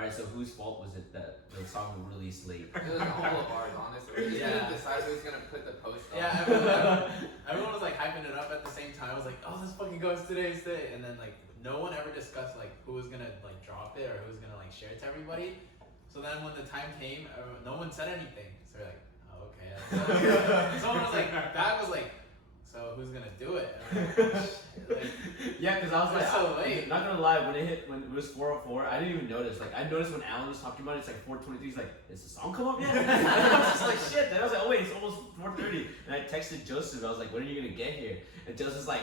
Alright, so whose fault was it that the song was released late? It was all of ours, honestly. We just didn't decide who's gonna put the post on. Yeah, everyone was like hyping it up at the same time. I was like, oh, this fucking goes today's day. And then like no one ever discussed like who was gonna like drop it or who was gonna like share it to everybody. So then when the time came, no one said anything. So we're like, oh, okay. So someone was like, Bag was like, so who's gonna do it? And I'm like, Yeah, because I was like, so late. Not gonna lie, when it was 4:04, I didn't even notice. Like, I noticed when Alan was talking about it, it's like 4:23. He's like, is the song come up yet? And I was just like, shit. Then I was like, oh wait, it's almost 4:30. And I texted Joseph. I was like, when are you gonna get here? And Joseph's like,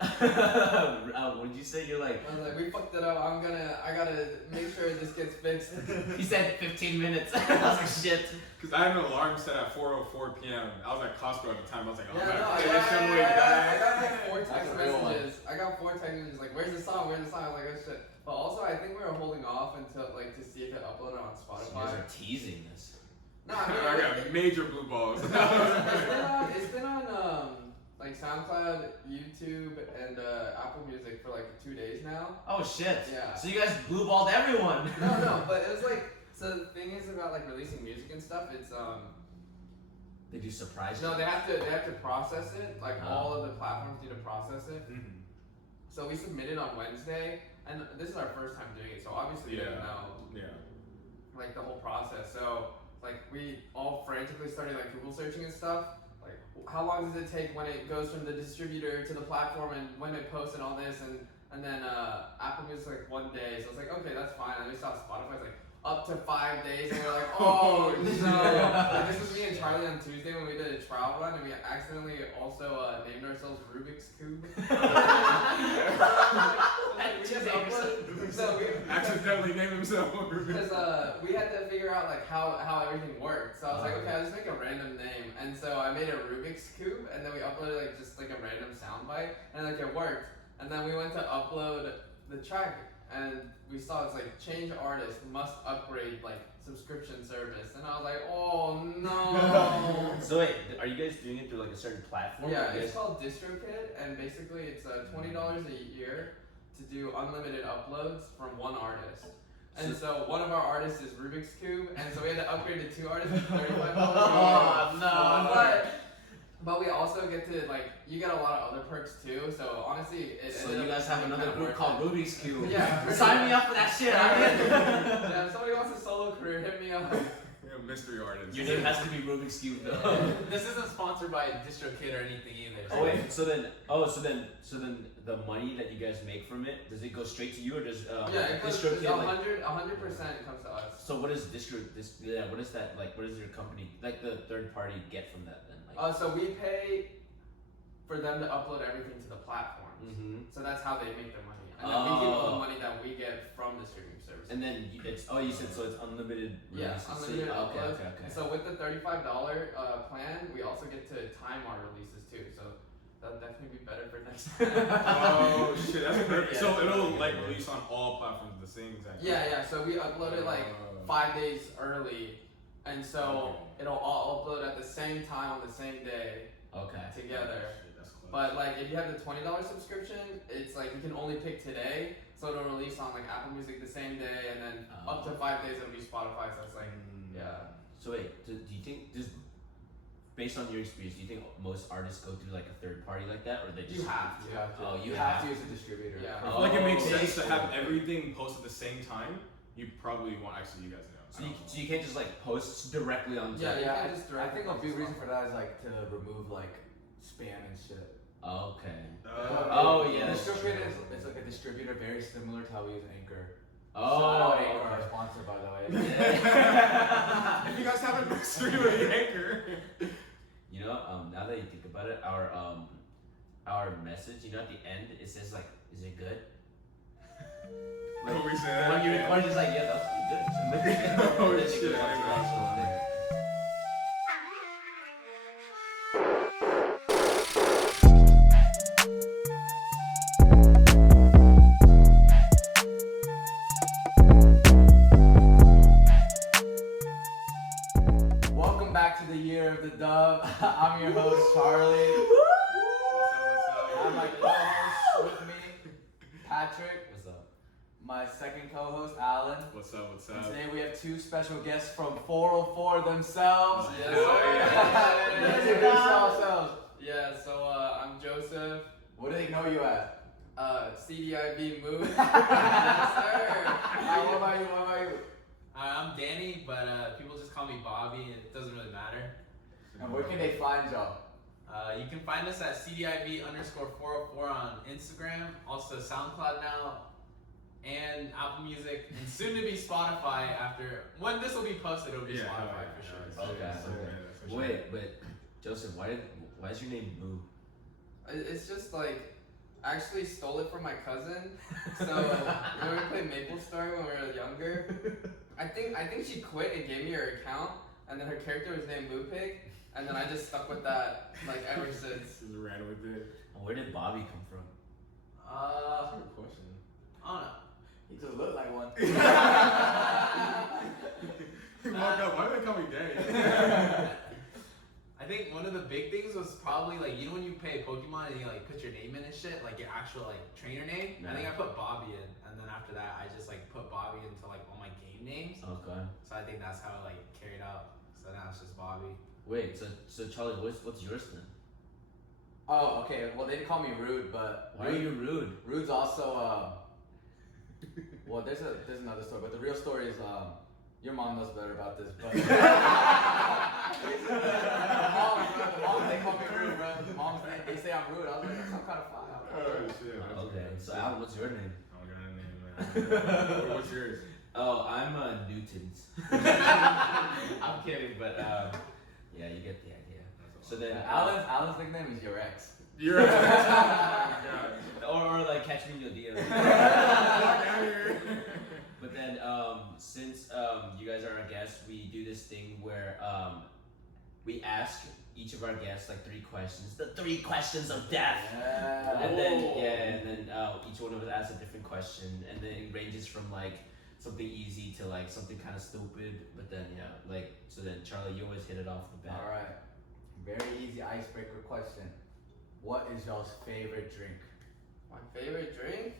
what did you say? You're like, I was like, we fucked it up. I gotta make sure this gets fixed. he said 15 minutes. I was like, shit. Because I had an alarm set at 4:04 p.m. I was at Costco at the time. I was like, oh, Yeah, man, no, I got like 4 text messages. I got 4 text messages like, where's the song? Where's the song? I was like, oh shit. But also, I think we were holding off until like to see if it uploaded on You Spotify. guys are teasing this. No, I mean, I got major blue balls. it's been on like SoundCloud, YouTube, and Apple Music for like 2 days now. Oh shit. Yeah. So you guys blue balled everyone. No, but it was like, so the thing is about like releasing music and stuff. It's They do surprise. no, they have to process it. Like Oh. all of the platforms need to process it. Mhm. So we submitted on Wednesday, and this is our first time doing it. So obviously we didn't know Yeah. like the whole process. So like we all frantically started like Google searching and stuff. Like how long does it take when it goes from the distributor to the platform and when it posts and all this and then Apple Music's like 1 day. So it's like okay, that's fine. And then we saw Spotify's like up to 5 days, and we're like, oh no. Like, this was me and Charlie on Tuesday when we did a trial run, and we accidentally also named ourselves Rubik's Cube. So we Accidentally named himself because we had to figure out like how everything worked. So I was like, okay, I'll just make a random name, and so I made a Rubik's Cube, and then we uploaded like just like a random soundbite, and like it worked. And then we went to upload the track, and we saw it's like change artist must upgrade like subscription service, and I was like, oh no. So wait, are you guys doing it through like a certain platform? Yeah, or you it's guys- called DistroKid, and basically it's $20 a year to do unlimited uploads from one artist. And so one of our artists is Rubik's Cube, and so we had to upgrade to 2 artists for $35 Oh no. But we also get to like you get a lot of other perks too. So honestly, So you guys have another group called Rubik's Cube. Yeah. Sign me up for that shit. I'm in. Yeah, if somebody wants a solo career, hit me up. mystery artist. Your name has to be Rubik's Cube though. This isn't sponsored by DistroKid or anything either. Oh wait, so then the money that you guys make from it, does it go straight to you or does Yeah, it goes DistroKid like? 100% comes to us. So what is what is that like? What does your company like the third party get from that then? Like, So we pay for them to upload everything to the platform. mm-hmm. So that's how they make their money. And then we keep all the money that we get from the streaming service. And then you said so it's unlimited. Yeah, releases. unlimited So, uploads. okay. So with the $35 plan, we also get to time our releases too. So that'll definitely be better for next time. Oh shit, that's perfect. Yeah, So that's it'll perfect. like release on all platforms at the same exact time. Yeah. So we upload it like 5 days early, and so it'll all upload at the same time on the same day Okay. together. Shit, that's close. But like if you have the $20 subscription, it's like you can only pick today, so it'll release on like Apple Music the same day, and then up to 5 days it'll be Spotify. So it's like, yeah. So wait, do you think based on your experience, do you think most artists go through like a third party like that, or they just You have to. Oh, you have to use a distributor. Yeah. I feel like it makes Oh, sense to have okay. everything posted at the same time. You probably want actually you guys know. So you can't just like post directly on. Yeah, you Yeah, can't just I think a big reason Spotify. for that is like to remove like spam and shit. Okay. Oh yeah, that's DistroKid true. is like a distributor very similar to how we use Anchor. Oh. Shout out Anchor, our sponsor, by the way. If you guys haven't mystery with the anchor. You know, now that you think about it, our message, you know, at the end it says like, "Is it good?" What we say? When you record, it's like, "Yeah, that's pretty good." Oh, Then you shit, go I to the know. actual thing. Welcome back to the year of the dove. I'm your host, Charlie. I have my co-host with me, Patrick. What's up? My second co-host, Alex. Alan. What's up? What's And up? today we have two special guests from 404 themselves. Yes, Yeah. Let's introduce ourselves. Yeah, so I'm Joseph, What do they know you as? CDIV Mood. Yes, sir. What about you? I'm Danny, but people just call me Bobby. It doesn't really matter. And where can they find y'all? You can find us at CDIV_404 on Instagram, also SoundCloud now, and Apple Music, and soon to be Spotify. After when this will be posted, it'll be Spotify for sure. Okay. Wait, but Joseph, why is your name Moo? It's just like, I actually stole it from my cousin. So when we played Maple Story when we were younger, I think she quit and gave me her account, and then her character was named Moo Pig, and then I just stuck with that like ever since. Just ran with it. Where did Bobby come from? Uh, Good question. I don't know. He just looked like one. He woke up. Why did they call me Danny? I think one of the big things was probably like, you know when you play Pokemon and you like put your name in and shit, like your actual like trainer name. Nah. I think I put Bobby in, and then after that I just like put Bobby into like all my game names. Okay. So I think that's how it like carried out. So now it's just Bobby. Wait, so Charlie, what's yours then? Oh, okay. Well, they call me Rude, but Why are you rude? Rude's also well, there's another story, but the real story is your mom knows better about this, but the moms they call me Rude, bro. The moms they say I'm rude. I was like, that's some kind of fun. Oh shit. That's Okay, good. so Alan, what's your name? I don't got a name, man. What's yours? Oh, I'm Newton's. I'm kidding, but yeah, you get the idea. So then, Alan's nickname is your ex. You're God. or like catch me in your DM. Fuck out here. But then, since you guys are our guests, we do this thing where we ask each of our guests like 3 questions, the 3 questions of death. Yeah. And then each one of us asks a different question, and then it ranges from like something easy to like something kind of stupid. But then so then Charlie, you always hit it off the bat. All right. Very easy icebreaker question. What is y'all's favorite drink? My favorite drink?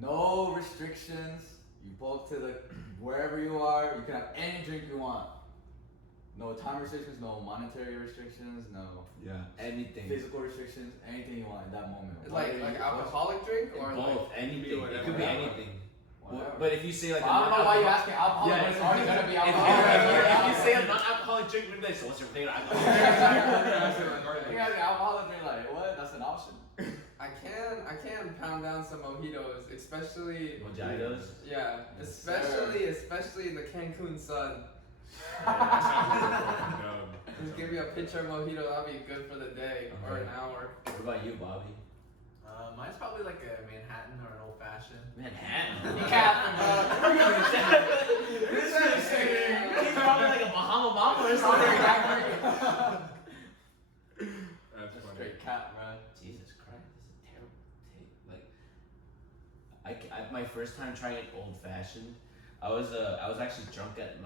No restrictions. You both to wherever you are. You can have any drink you want. No time restrictions, no monetary restrictions, no Anything. physical restrictions, anything you want in that moment. Like alcoholic drink or Both, anything. It could be anything. Whatever. But if you say like I don't know why you asking alcoholic, but it's already gonna be alcoholic. If you say a non-alcoholic drink, we'd be like, so what's your favorite alcoholic drink? You guys an alcoholic drink, like what? That's an option. I can pound down some mojitos, especially Mojitos? yeah, Yes, especially in the Cancun sun. Just give me a pitcher of mojito, that'll be good for the day or an hour. What about you, Bobby? Mine's probably like a Manhattan or an old fashioned. Manhattan. You capping, bro. He's probably like a Bahama Mama or something. That's funny. Straight cap, bro. Jesus Christ, this is a terrible take. Like, my first time trying an old fashioned, I was actually drunk at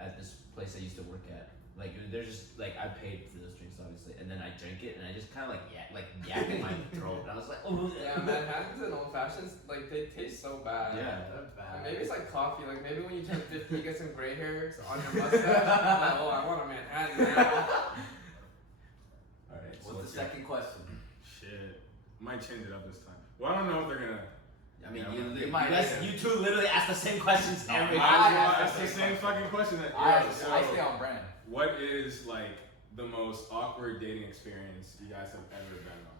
at this place I used to work at. Like there's just like I paid for those drinks obviously, and then I drank it and I just kind of yacked in my throat, and I was like, oh Yeah, Manhattans and old fashions, like they taste so bad. Yeah. They're bad. Maybe it's like coffee. Like maybe when you turn 50, you get some gray hairs on your mustache. Like, oh, I want a Manhattan now. All right. So What's the second question? Shit. Might change it up this time. Well, I don't know if they're gonna. I mean, Yeah, you two literally ask the same questions every That's the same fucking question. I stay on brand. What is like the most awkward dating experience you guys have ever been on?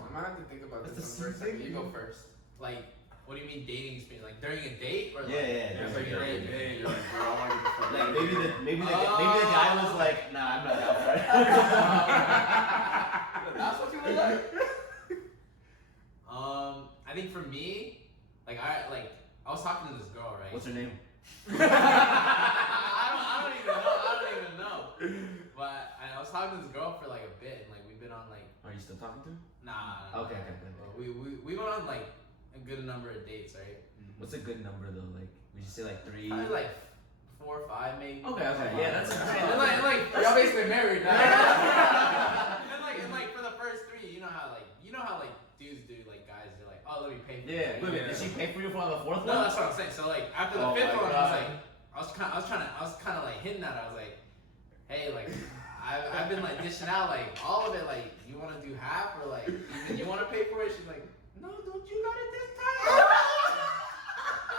I might have to think about That's this the one first. same Like, you thing. go first. Like, what do you mean dating experience? Like during a date or like? Yeah. It's like you're on a date, you're like, bro, I want to get the fuck out Like of here. maybe the guy was like, nah, I'm not down for it. That's what you would like? I think for me, I was talking to this girl, right? What's her name? I don't even know. But I was talking to this girl for like a bit, and like we've been on like. Are you still talking to her? Nah. Okay. We went on like a good number of dates, right? What's a good number though? Like, would you say like 3? Probably like 4 or 5 maybe. Okay. Yeah, that's And like Y'all basically married now. and like for the first 3, you know how like dudes do, like guys are like, oh, oh, let me pay for Yeah. it. Wait, did she pay for you for the fourth No, one? that's what I'm saying. So like after the Oh fifth my one, God. I was kind of like hitting at it. I was like, hey, like I've been like dishing out like all of it. Like you want to do half or like even you want to pay for it? She's like, no, don't you got it this time?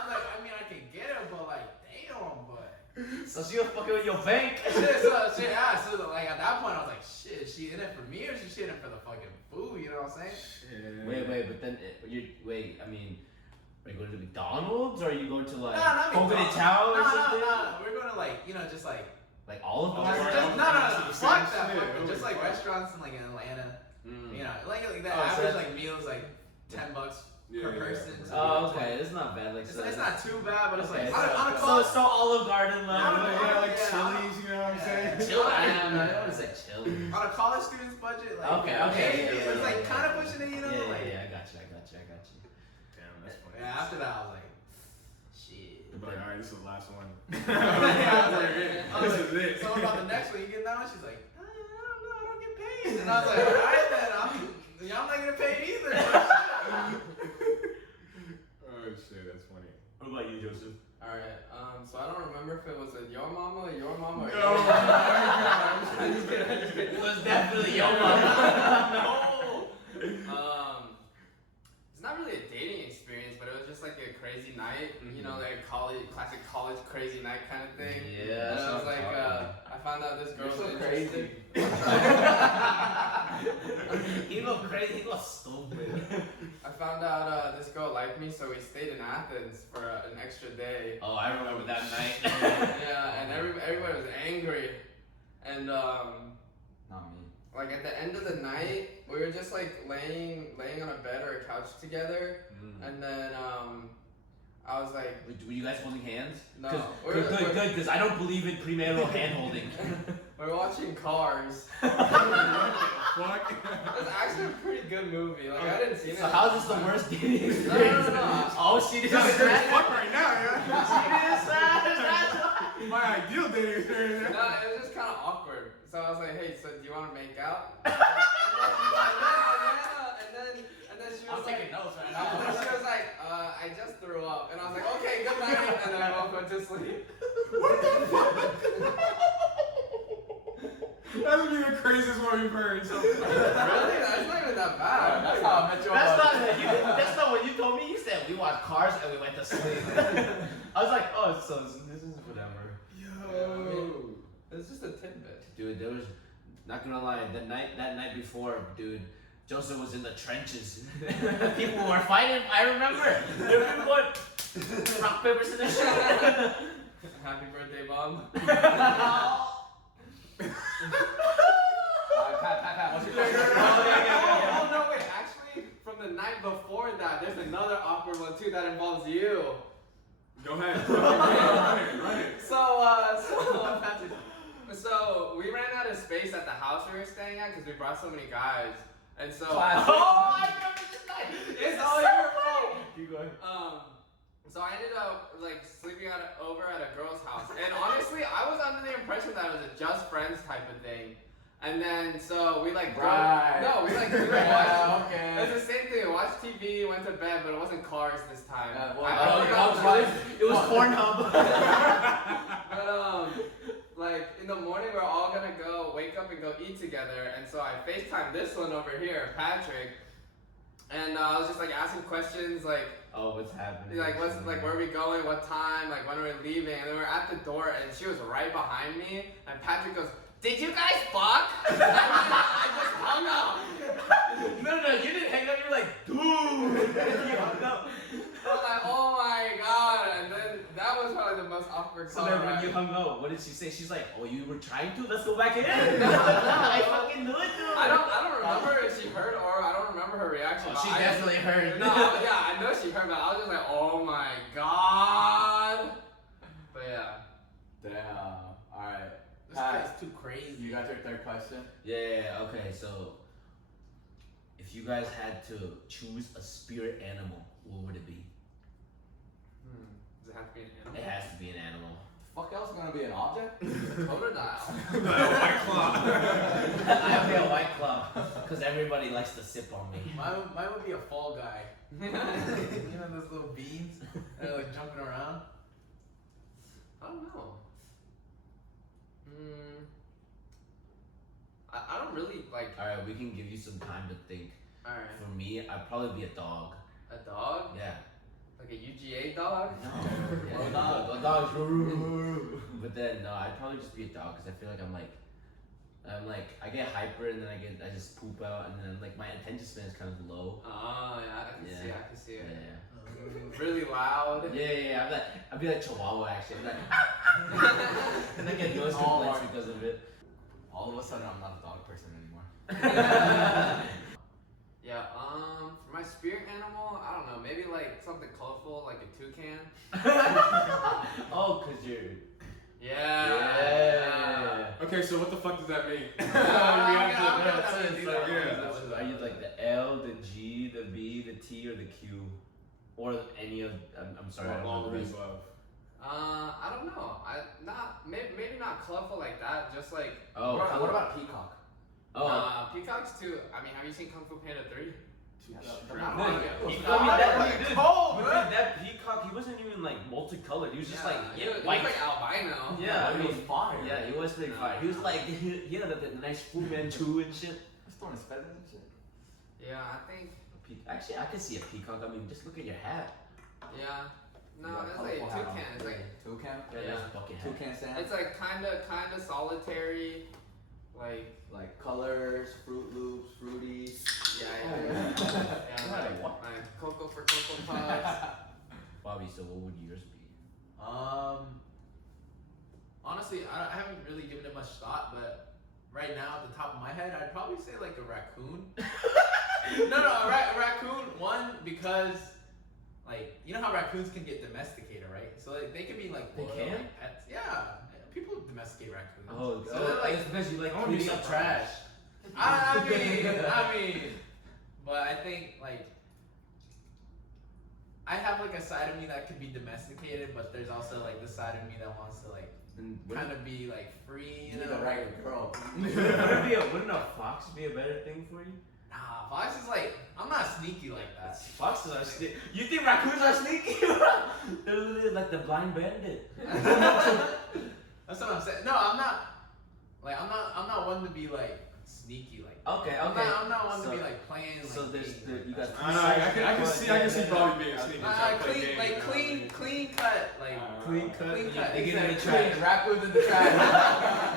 I'm like, I mean, I can get it, but like, damn, but. So she was fucking with your bank. So like at that point, I was like, shit, is she in it for me or is she in it for the fucking food? You know what I'm saying? Shit. Wait, but then I mean, are you going to McDonald's or are you going to like Not Fogo de McDonald's. Chao or No, something? We're going to like, just like. Like Olive Oh, Garden? right. No. Fuck that. Shit. Fuck it. Just like restaurants in like in Atlanta. You know, like that Oh, so average that's- like meals like $10 Yeah, per yeah. person. So Oh, okay. It's not bad. Like, It's not too bad, but it's okay, like on a so call. Olive Garden On a level. call- like yeah, Chili's, you know what I'm yeah. saying? Chill. I want to say chill. On a college student's budget, like Okay. it's like kind of pushing it, you know. like, Yeah. I got you. Damn, that's funny. yeah. After that, I was like, shit. But alright, this is the last one. Yeah, I was This like, is it. so about the next one, you get that one? She's like, I don't know, I don't get paid. And I was like, all right then, I'm not gonna pay either. Oh shit, that's funny. What about you, Joseph? Alright, so I don't remember if it was a your mama or your mama or No, your oh my God. I'm just kidding. It was definitely your mama. It's not really a dating experience, but it was just like a crazy night, you know, like classic college crazy night kind of thing. Yeah. And I was like, I found out this girl You're so was crazy. He go crazy. He go stupid. I found out this girl liked me, so we stayed in Athens for an extra day. Oh, I remember that night. Yeah, and everybody was angry, and Not me. like at the end of the night, we were just like laying on a bed or a couch together, and then I was like, Were you guys holding hands? no, Good, because I don't believe in premarital hand holding. we're watching Cars. Fuck. It's actually a pretty good movie. Like I didn't see it. So how's this the worst dating experience? No. Oh, she did Fuck that. right now, yeah. She did that. My ideal dating experience. No, it was just kind of awkward. So I was like, hey, so do you want to make out? And then she was I'm like, taking notes right and then now. she was like, I just threw up. And I was like, okay, good night. And then I went to sleep. That would be the craziest one we've heard. So. Really? That's not even that bad. That's how I met your That's not what you told me. You said we watched Cars and we went to sleep. I was like, oh, so this is whatever. Yo. It's just a tidbit. Dude, there was, not gonna lie, that night before, dude, Joseph was in the trenches. People were fighting, I remember. There were people going, rock, paper, scissors, shoot. Happy birthday, Bob. Pat, what's your question? Oh, no, wait. Actually, from the night before that, there's another awkward one, too, that involves you. Go ahead. Run it. So we ran out of space at the house we were staying at because we brought so many guys. And so... Classic. Oh, I remember this night. It's all your fault. Keep going. So I ended up like sleeping over at a girl's house, and honestly, I was under the impression that it was a just friends type of thing. And then so we like Right. we watched. Okay. It's the same thing. We watched TV, went to bed, but it wasn't Cars this time. It was Pornhub. But like in the morning, we're all gonna wake up and go eat together, and so I FaceTimed this one over here, Patrick, and I was just like asking questions like. Oh, what's happening? Like where are we going? What time? Like when are we leaving? And then we're at the door, and she was right behind me. And Patrick goes, "Did you guys fuck?" And then I just hung up. No, you didn't hang up. You were like, dude. You hung up. I was like, "Oh my god!" And then that was probably the most awkward So call. then when you hung up, what did she say? She's like, "Oh, you were trying to? Let's go back in." I fucking knew it, dude. I don't remember if she heard or I don't remember her reaction. Oh, but she I definitely heard. No, yeah, I know she heard, but I was just like, "Oh my god!" But yeah. Damn. Alright. This guy's too crazy. You got your third question? Yeah. Okay. So, if you guys had to choose a spirit animal, what would it be? Does it have to be an animal? It has to be an animal. Fuck else gonna be an object? Totodile. White claw. I'd be a white claw. Because everybody likes to sip on me. Mine would be a fall guy. You know those little beans? They're like jumping around. I don't know. I don't really like. Alright, we can give you some time to think. Alright. For me, I'd probably be a dog. A dog? Yeah. Like a UGA dog? No. Oh, Yeah, dog. a dog's But then no, I'd probably just be a dog because I feel like I'm like I get hyper and then I just poop out and then like my attention span is kind of low. Oh yeah, I can Yeah. see it. I can see Yeah. it. Really loud. Yeah. I'd be like Chihuahua actually. I'm like, and I get nose complaints because of it. All of a sudden, I'm not a dog person anymore. Yeah. For my spirit animal, I don't know. Maybe like something colorful, like a toucan. Oh, cause you're. Yeah. Okay, so what the fuck does that mean? Are you like the L, the G, the B, the T, or the Q, or any of? I'm sorry. I don't know All the of the rest. above. I don't know. Maybe not colorful like that. Just like Oh, What about peacock? Oh. peacocks too. I mean, have you seen Kung Fu Panda 3? Yeah, That peacock, he wasn't even like multicolored. He was just like he was white. like albino. Yeah, I he mean, was fire. yeah, he was pretty fire. He was like, he had the nice Fu Manchu and shit. He's throwing his feathers and shit. Yeah, I think. Actually, I can see a peacock. I mean, just look at your hat. Yeah. No, You got it's like a colorful hat on. toucan. It's like Toucan? Yeah. That's a bucket hat. Toucan Sam? it's like kinda solitary, like Like colors, Fruit Loops, Fruities. yeah. Like Cocoa for Cocoa Puffs. Bobby, so what would yours be? Honestly, I haven't really given it much thought, but right now at the top of my head, I'd probably say like a raccoon. No, a raccoon. One, because like you know how raccoons can get domesticated, right? So like, they can be like They loyal, can? like, pets. Yeah, people domesticate raccoons. Oh, so they're like it's because you like I wanna be cleaning up surprised. trash. I mean, but I think like I have like a side of me that could be domesticated, but there's also like the side of me that wants to like Then kind of be like free, You you need know? the right girl. wouldn't a fox be a better thing for you? Nah, fox is like I'm not sneaky like that. Foxes are sneaky. You think raccoons are sneaky? They're literally like the blind bandit. That's what I'm saying. No, I'm not. Like I'm not one to be like sneaky like. Okay, I'm not one So- to be like playing. So like, there's games you like got. that. I can see Bobby being sneaky. clean cut, like Clean cut. clean cut. They get in the exactly. trash. Raccoons in the trash.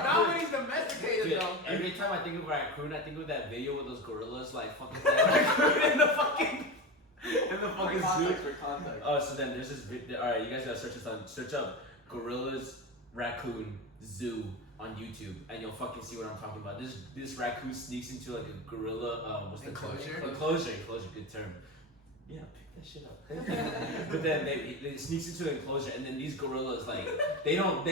Not when he's domesticated Dude, though. every time I think of raccoon, I think of that video with those gorillas like fucking raccoon in the fucking For zoo. context, for context. Oh, so then there's this video. All right, you guys gotta search up gorillas raccoon zoo on YouTube, and you'll fucking see what I'm talking about. This raccoon sneaks into like a gorilla. What's the Enclosure? Enclosure, good term. Yeah, pick that shit up. But then they sneaks into an enclosure, and then these gorillas like they got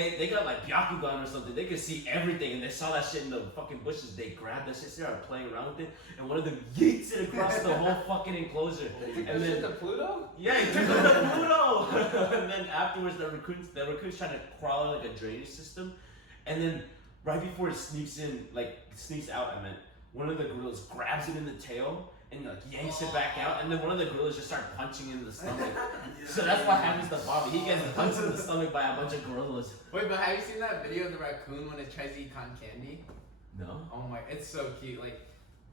like Byakugan or something. They could see everything, and they saw that shit in the fucking bushes. They grabbed that shit, started playing around with it, and one of them yeets it across the whole fucking enclosure. And then the Pluto? yeah, he took it to Pluto. And then afterwards, the raccoon's trying to crawl out like a drainage system, and then right before it sneaks out, one of the gorillas grabs it in the tail and like yanks it back out, and then one of the gorillas just start punching it in the stomach. So that's what happens to Bobby. He gets punched in the stomach by a bunch of gorillas. Wait, but have you seen that video of the raccoon when it tries to eat cotton candy? No. Oh my, it's so cute. Like,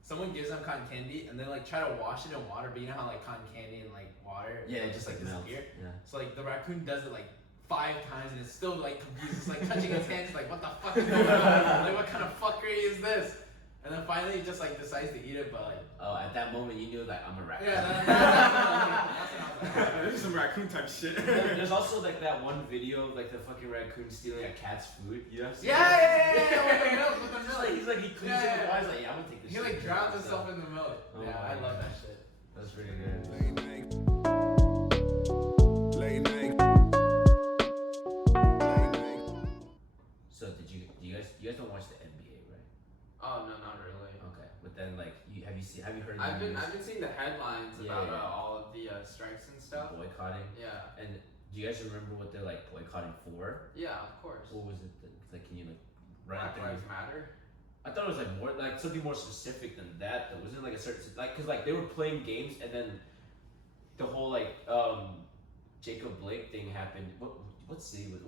someone gives them cotton candy and they like try to wash it in water, but you know how like cotton candy and like water, Yeah, it'll it just like melts. disappear. Yeah. So like the raccoon does it like 5 times and it's still like confused. It's like touching its hands, like what the fuck is going on? Like what kind of fuckery is this? And then finally it just like decides to eat it, but like Oh, at that moment you knew like I'm a raccoon. yeah, that's what I was like. This is some raccoon type shit. There's also like that one video of like the fucking raccoon stealing a cat's food. You know? Yeah, with the milk, with the He's milk. like he cleans Yeah, it with yeah. water. He's like, yeah, I'm gonna take this. He shit. like drowns himself in the milk. Oh Yeah, my I love God. that shit. That's pretty good. Late night. Late night. Late night. So do you guys don't watch the NBA, right? Oh no, not really. Okay, but then like have you heard? I've the been news? seeing the headlines Yeah, about yeah. all of the strikes and stuff. Boycotting. Yeah, And do you guys remember what they're like boycotting for? yeah, of course. What was it? Like, can you like run Black through? Lives Matter. I thought it was like more like something more specific than that. Though wasn't it like a certain like because like they were playing games and then the whole like Jacob Blake thing happened. What city was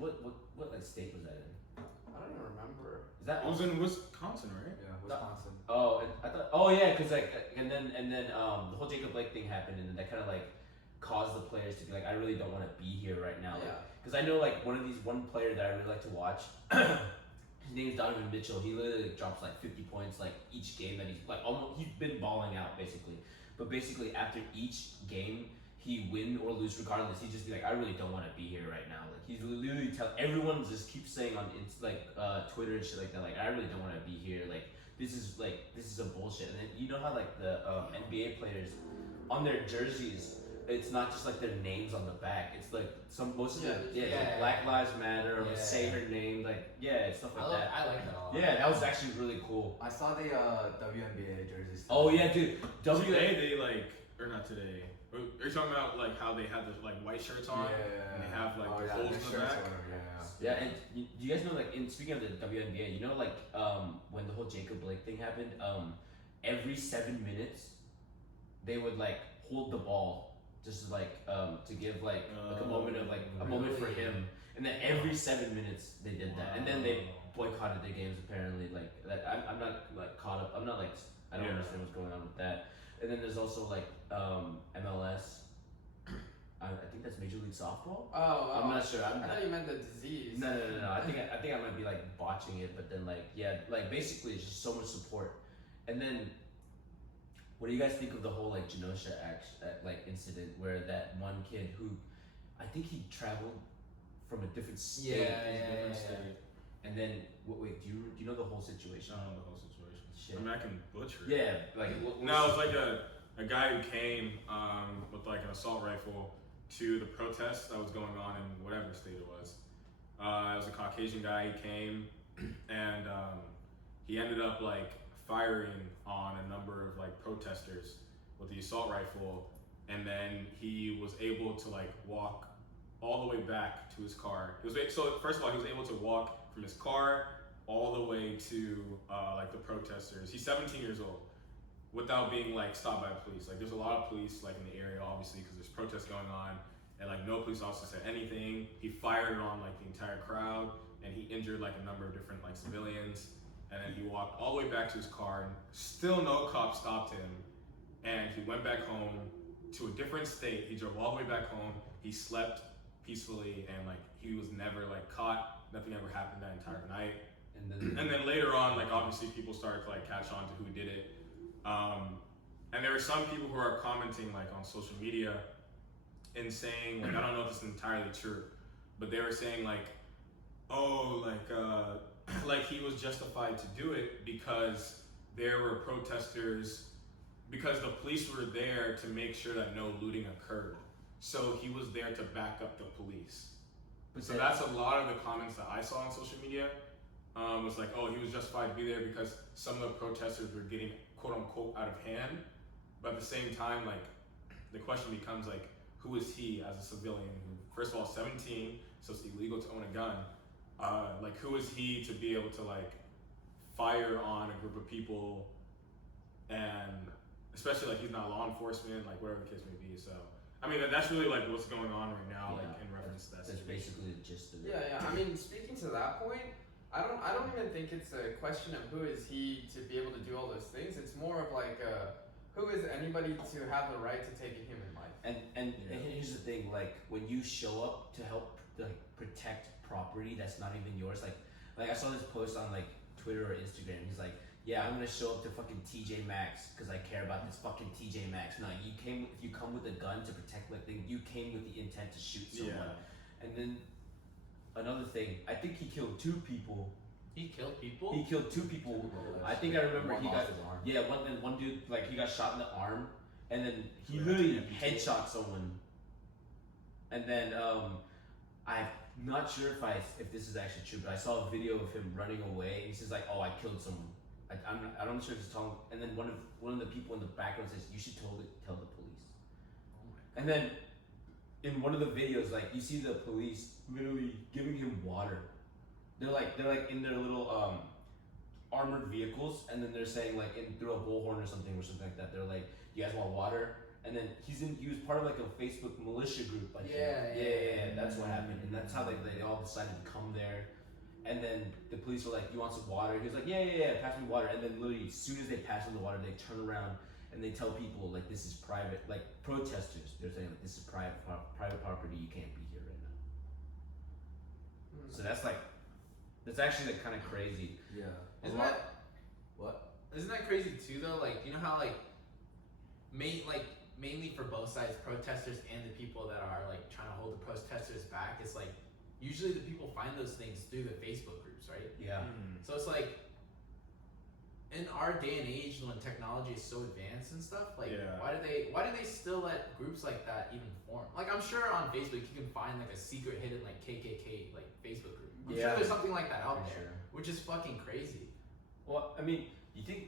what like state was that in? I don't even remember. Is that It was in Wisconsin, right? Yeah, Wisconsin. Oh, and I thought. Oh yeah, because like, and then the whole Jacob Blake thing happened, and then that kind of like caused the players to be like, I really don't want to be here right now. Yeah. Because I know like one player that I really like to watch. His name is Donovan Mitchell. He literally like, drops like 50 points like each game that he's like almost he's been balling out basically. But basically after each game he win or lose regardless, he just be like, I really don't want to be here right now. Like he's literally everyone just keeps saying on Twitter and shit like that, like I really don't want to be here. Like this is a bullshit. And then you know how like the NBA players on their jerseys, it's not just like their names on the back. It's like most of them, like Black Lives Matter or say her name, like stuff like that. I like that a lot. Yeah, that was actually really cool. I saw the WNBA jerseys. Oh yeah, dude. Today they like, or not today. Are you talking about like how they have the like white shirts on and they have like the holes in the back? Yeah, and you guys know like speaking of the WNBA, you know like when the whole Jacob Blake thing happened, every 7 minutes they would like hold the ball just like to give like a moment of like a moment for him, and then every 7 minutes they did that, and then they boycotted the games apparently. Like I'm not like caught up. I'm not like I don't understand what's going on with that. And then there's also like MLS. I think that's Major League Softball. Oh, I'm not sure. I thought you meant the disease. No. I think I might be like botching it, but then like like basically it's just so much support. And then, what do you guys think of the whole like Genosha like incident where that one kid who, I think he traveled from a different state. And then wait, do you know the whole situation? I don't know the whole situation. Shit. I mean, I can butcher it. Yeah, like No, it was like a guy who came with like an assault rifle to the protest that was going on in whatever state it was. It was a Caucasian guy. He came and he ended up like firing on a number of like protesters with the assault rifle, and then he was able to like walk all the way back to his car. So first of all, he was able to walk from his car all the way to like the protesters. He's 17 years old without being like stopped by police. Like there's a lot of police like in the area obviously because there's protests going on, and like no police officer said anything. He fired on like the entire crowd, and he injured like a number of different like civilians. And then he walked all the way back to his car, and still no cop stopped him. And he went back home to a different state. He drove all the way back home. He slept peacefully, and like he was never like caught. Nothing ever happened that entire night. And then later on, like obviously people started to like catch on to who did it. And there were some people who are commenting like on social media and saying like, I don't know if this is entirely true, but they were saying like, oh, like he was justified to do it because there were protesters, because the police were there to make sure that no looting occurred. So he was there to back up the police. So that's a lot of the comments that I saw on social media. Was like, oh, he was justified to be there because some of the protesters were getting quote unquote out of hand. But at the same time, like the question becomes like, who is he as a civilian who, first of all, 17, so it's illegal to own a gun. Like who is he to be able to like fire on a group of people, and especially like he's not law enforcement, like whatever the case may be. So I mean that's really like what's going on right now, like in reference to that. That's situation. basically the gist of it. Yeah. I mean, speaking to that point, I don't even think it's a question of who is he to be able to do all those things. It's more of like who is anybody to have the right to take a human life. And here's the thing, like when you show up to help like protect property that's not even yours, like I saw this post on like Twitter or Instagram. He's like, yeah, I'm gonna show up to fucking TJ Maxx because I care about this fucking TJ Maxx. No, if you come with a gun to protect like thing, you came with the intent to shoot someone. And then another thing, I think he killed 2 people. He killed people? He killed 2 people. I think I remember he got one dude like he got shot in the arm, and then he literally headshot someone. And then I'm not sure if this is actually true, but I saw a video of him running away. He says like, "Oh, I killed someone." I'm not sure if he's telling. And then one of the people in the background says, "You should tell the police." And then in one of the videos, like you see the police literally giving him water. They're like in their little armored vehicles, and then they're saying like through a bullhorn or something like that. They're like, "You guys want water?" And then he was part of like a Facebook militia group. I think. Yeah. That's what happened, and that's how they all decided to come there. And then the police were like, "You want some water?" He was like, "Yeah, pass me water." And then literally, as soon as they pass him the water, they turn around and they tell people like, "This is private." Like protesters, they're saying like, "This is private property. You can't be here right now." So that's actually like kind of crazy. Yeah. Isn't that What? Isn't that crazy too though? Like, you know how like mainly for both sides, protesters and the people that are like trying to hold the protesters back, it's like usually the people find those things through the Facebook groups, right? Yeah. So it's like in our day and age when technology is so advanced and stuff, like why do they still let groups like that even form? Like I'm sure on Facebook you can find like a secret hidden like KKK like Facebook group. I'm sure there's something like that out there, which is fucking crazy. Well, I mean,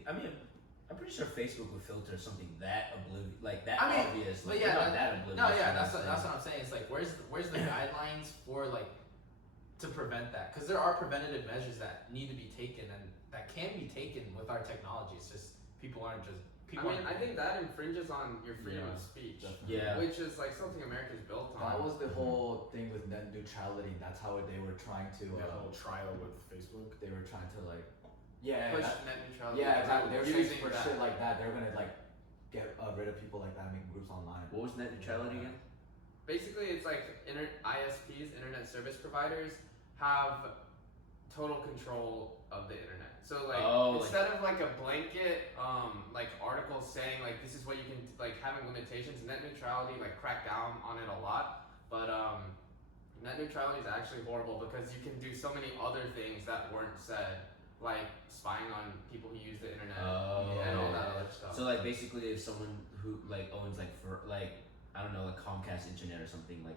I'm pretty sure Facebook would filter something that obvious. But like, yeah, not that oblivious. no, yeah, that's what I'm saying. It's like where's the guidelines for like to prevent that? Because there are preventative measures that need to be taken and that can be taken with our technology. It's just people aren't just. I think that infringes on your freedom of speech. Definitely. Yeah. Which is like something America's built on. That was the whole thing with net neutrality. That's how they were trying to. That whole trial with Facebook. They were trying to like. push net neutrality. Yeah, exactly. They were saying Using for that. shit like that, they were gonna like get rid of people like that, and make groups online. What was net neutrality again? Basically, it's like ISPs, internet service providers, have total control of the internet. So like instead of like a blanket like article saying like this is what you can like having limitations, net neutrality like crack down on it a lot. But net neutrality is actually horrible because you can do so many other things that weren't said, like spying on people who use the internet and all that other stuff. So like basically, if someone who like owns like for like I don't know like Comcast internet or something like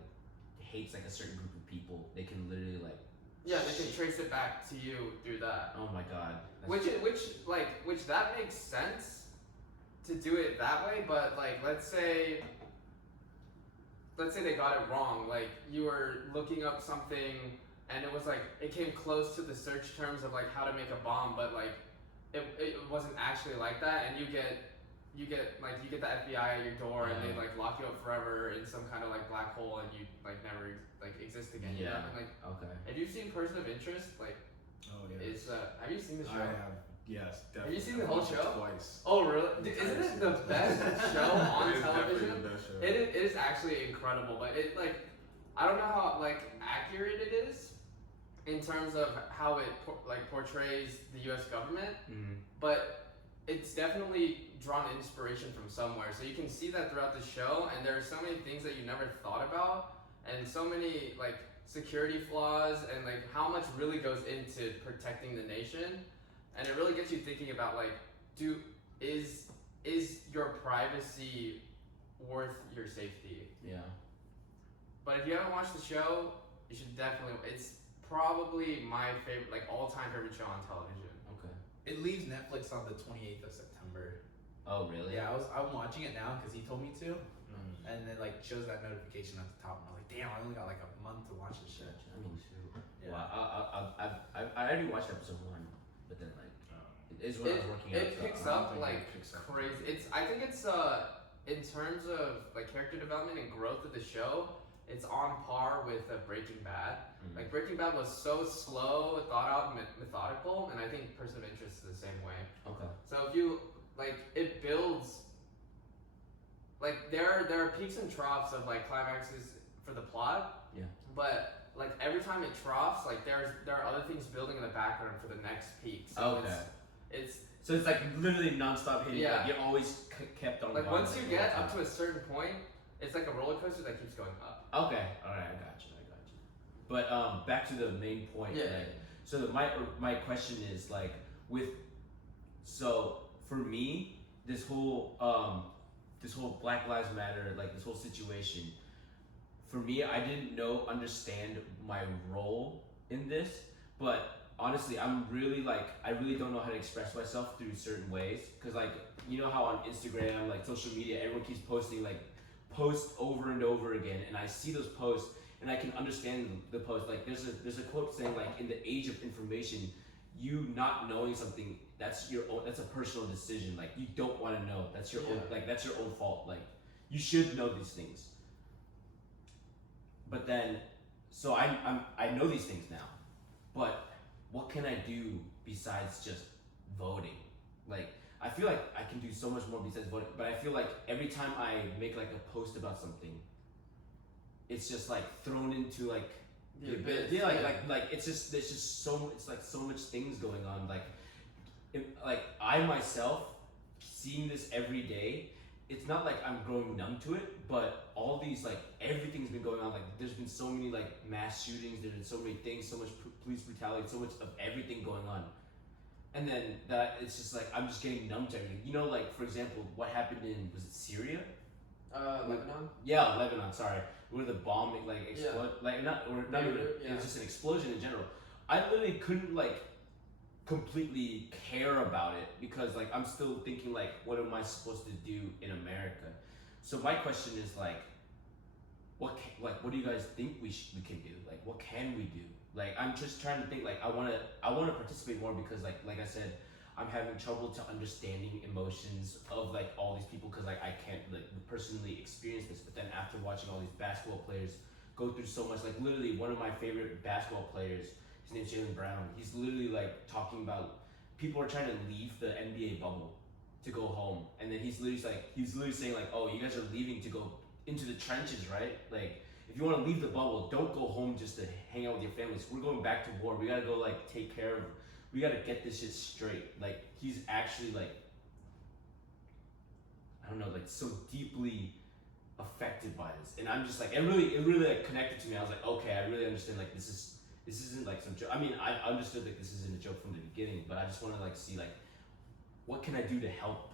hates like a certain group of people, they can literally like yeah, they can trace it back to you through that. Oh my god. Which that makes sense to do it that way, but like let's say they got it wrong. Like you were looking up something and it was like it came close to the search terms of like how to make a bomb, but like it wasn't actually like that, and you get the FBI at your door and they like lock you up forever in some kind of like black hole and you like never like exist again. You know? And, like have you seen Person of Interest? Like have you seen the show? I have. Yes, definitely. Have you seen the whole I've watched show? it twice. Oh really? Isn't it the best show on It is television? definitely the best show. It is actually incredible, but it like I don't know how like accurate it is in terms of how it portrays the U.S. government, but it's definitely drawn inspiration from somewhere. So you can see that throughout the show, and there are so many things that you never thought about, and so many like security flaws, and like how much really goes into protecting the nation, and it really gets you thinking about like, is your privacy worth your safety? Yeah. But if you haven't watched the show, you should definitely. It's probably my favorite, like all-time favorite show on television. Okay. It leaves Netflix on the 28th of September. Oh really? Yeah, I'm watching it now because he told me to, and it like shows that notification at the top, and I was like, damn, I only got like a month to watch this shit. I mean, Yeah. well, I already watched episode 1, but then like it is when I was working out. It picks up like crazy. I think it's in terms of like character development and growth of the show, it's on par with Breaking Bad. Like Breaking Bad was so slow, thought out, methodical, and I think Person of Interest is the same way. Okay. So if you like, it builds. Like there are peaks and troughs of like climaxes for the plot. Yeah. But like every time it troughs, like there are other things building in the background for the next peak. So Okay. So it's like literally nonstop hitting. Yeah. Like you're always kept on. like going, once you like, get all up the to a certain point, it's like a roller coaster that keeps going up. time. Okay. All right. I got you. But back to the main point. Yeah. Like, so my question is like so for me this whole Black Lives Matter, like this whole situation, for me I didn't understand my role in this, but honestly I really don't know how to express myself through certain ways, because like you know how on Instagram, like social media, everyone keeps posting like posts over and over again, and I see those posts and I can understand the post. Like there's a quote saying like, in the age of information, you not knowing something, that's your own, that's a personal decision. Like you don't want to know. That's your own, like that's your own fault. Like you should know these things. But then, so I know these things now, but what can I do besides just voting? Like I feel like I can do so much more besides voting, but I feel like every time I make like a post about something, it's just like thrown into like the abyss. Like it's just there's just so it's like so much things going on. Like I myself seeing this every day, it's not like I'm growing numb to it, but all these like everything's been going on. Like there's been so many like mass shootings, there's been so many things, so much police brutality, so much of everything going on. And then that it's just like I'm just getting numb to everything. You know, like for example, what happened in was it Syria? Lebanon. Yeah, Lebanon. Sorry, where the bomb like explode, like not even. It was just an explosion in general. I literally couldn't like completely care about it because like I'm still thinking like, what am I supposed to do in America? So my question is like, what do you guys think we can do? Like, what can we do? Like, I'm just trying to think. Like, I wanna participate more because like I said, I'm having trouble to understanding emotions of like all these people because like I can't like personally experience this. But then after watching all these basketball players go through so much, like literally one of my favorite basketball players, his name's Jaylen Brown. He's literally like talking about people are trying to leave the NBA bubble to go home, and then he's literally saying like, oh, you guys are leaving to go into the trenches, right? Like, if you want to leave the bubble, don't go home just to hang out with your families. We're going back to war. We gotta go like take care of. We gotta get this shit straight. Like he's actually like, I don't know, like so deeply affected by this, and I'm just like, it really like connected to me. I was like, okay, I really understand. Like this isn't like some joke. I mean, I understood like this isn't a joke from the beginning, but I just want to like see like, what can I do to help?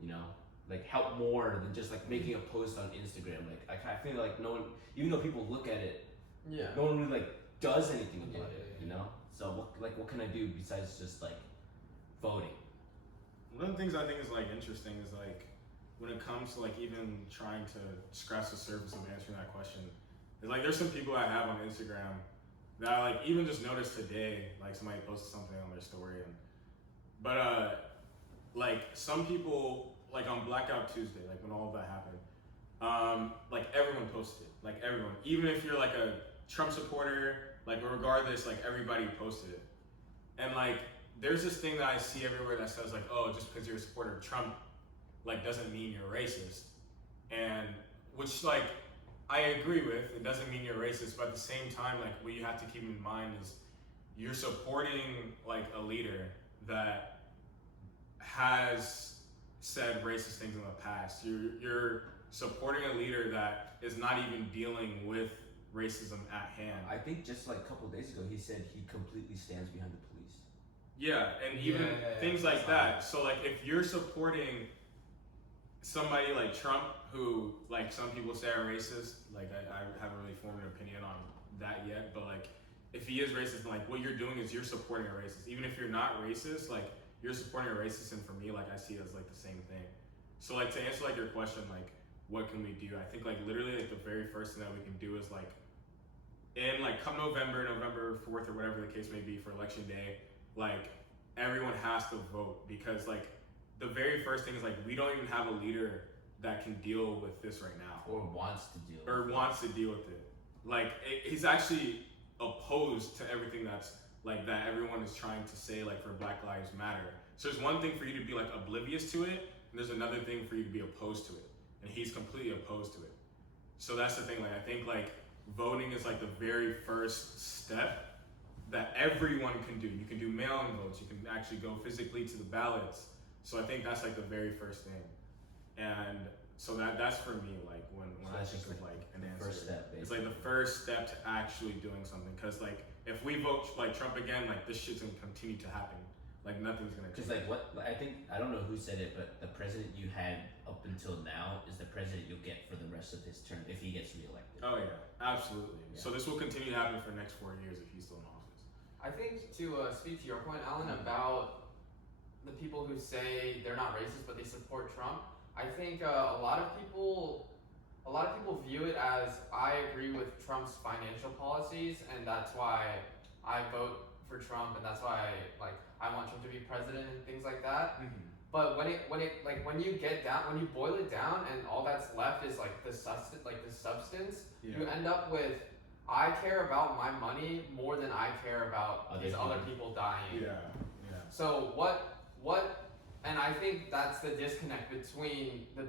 You know, like help more than just like making a post on Instagram. Like I feel like no one, even though people look at it, no one really like does anything about it. You know. So what can I do besides just like voting? One of the things I think is like interesting is like when it comes to like even trying to scratch the surface of answering that question, is like there's some people I have on Instagram that I like even just noticed today, like somebody posted something on their story, but like some people like on Blackout Tuesday, like when all of that happened, like everyone posted, like everyone, even if you're like a Trump supporter. Like regardless, like everybody posted it. And like there's this thing that I see everywhere that says like, oh, just because you're a supporter of Trump, like doesn't mean you're racist. And which like I agree with, it doesn't mean you're racist, but at the same time, like what you have to keep in mind is you're supporting like a leader that has said racist things in the past. You're supporting a leader that is not even dealing with racism at hand. I think just like a couple of days ago, he said he completely stands behind the police. Yeah, and even things like that. So like if you're supporting somebody like Trump, who like some people say are racist, like I haven't really formed an opinion on that yet, but like if he is racist, like what you're doing is you're supporting a racist. Even if you're not racist, like you're supporting a racist, and for me, like I see it as like the same thing. So like to answer like your question, like what can we do? I think like literally like the very first thing that we can do is like in like come November 4th or whatever the case may be for election day, like everyone has to vote, because like the very first thing is like we don't even have a leader that can deal with this right now, or wants to deal with it. Like he's actually opposed to everything that's like that everyone is trying to say, like for Black Lives Matter. So there's one thing for you to be like oblivious to it, and there's another thing for you to be opposed to it, and he's completely opposed to it. So that's the thing. Like I think like voting is like the very first step that everyone can do. You can do mail-in votes. You can actually go physically to the ballots. So I think that's like the very first thing. And so that's for me, like when I think of like an answer. First step, basically. It's like the first step to actually doing something. Cause like if we vote like Trump again, like this shit's gonna continue to happen. Like nothing's gonna change. Because like what I think, I don't know who said it, but the president you had up until now is the president you'll get for the rest of his term if he gets reelected. Oh yeah, absolutely. Yeah. So this will continue to happen for the next 4 years if he's still in office. I think to speak to your point, Alan, about the people who say they're not racist but they support Trump, I think a lot of people view it as I agree with Trump's financial policies and that's why I vote for Trump, and that's why I want Trump to be president and things like that. Mm-hmm. But when you get down, when you boil it down, and all that's left is the substance, Yeah. you end up with, I care about my money more than I care about Other these other people. people dying. Yeah. So what, and I think that's the disconnect between the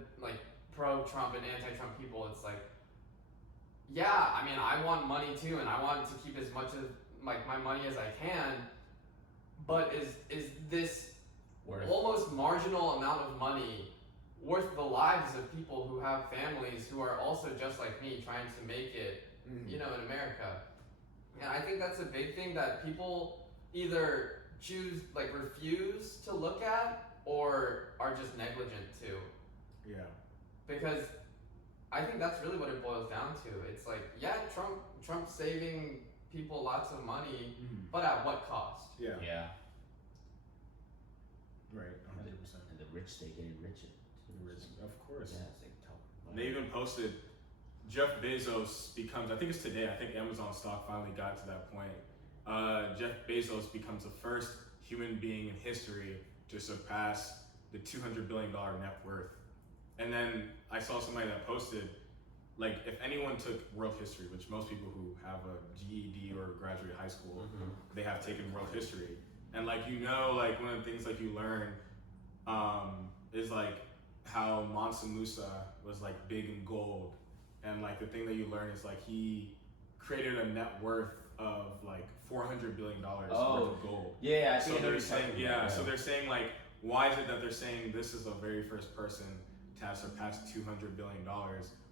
pro-Trump and anti-Trump people. It's yeah, I mean, I want money too, and I want to keep as much of my money as I can. But is this almost marginal amount of money worth the lives of people who have families who are also just like me trying to make it, in America? And I think that's a big thing that people either choose, refuse to look at, or are just negligent to. Yeah. Because I think that's really what it boils down to. It's Trump saving people lots of money, but at what cost? Yeah. Yeah. Right. 100%. And the rich stay getting richer. Of course. Yeah, it's like top. They even posted Jeff Bezos becomes, I think it's today, I think Amazon stock finally got to that point. Jeff Bezos becomes the first human being in history to surpass the $200 billion net worth. And then I saw somebody that posted, if anyone took world history, which most people who have a GED or graduate high school, they have taken world history. And one of the things you learn is how Mansa Musa was big in gold. And the thing that you learn is he created a net worth of $400 billion worth of gold. Yeah, I So think they're saying, so they're saying why is it that they're saying this is the very first person to have surpassed $200 billion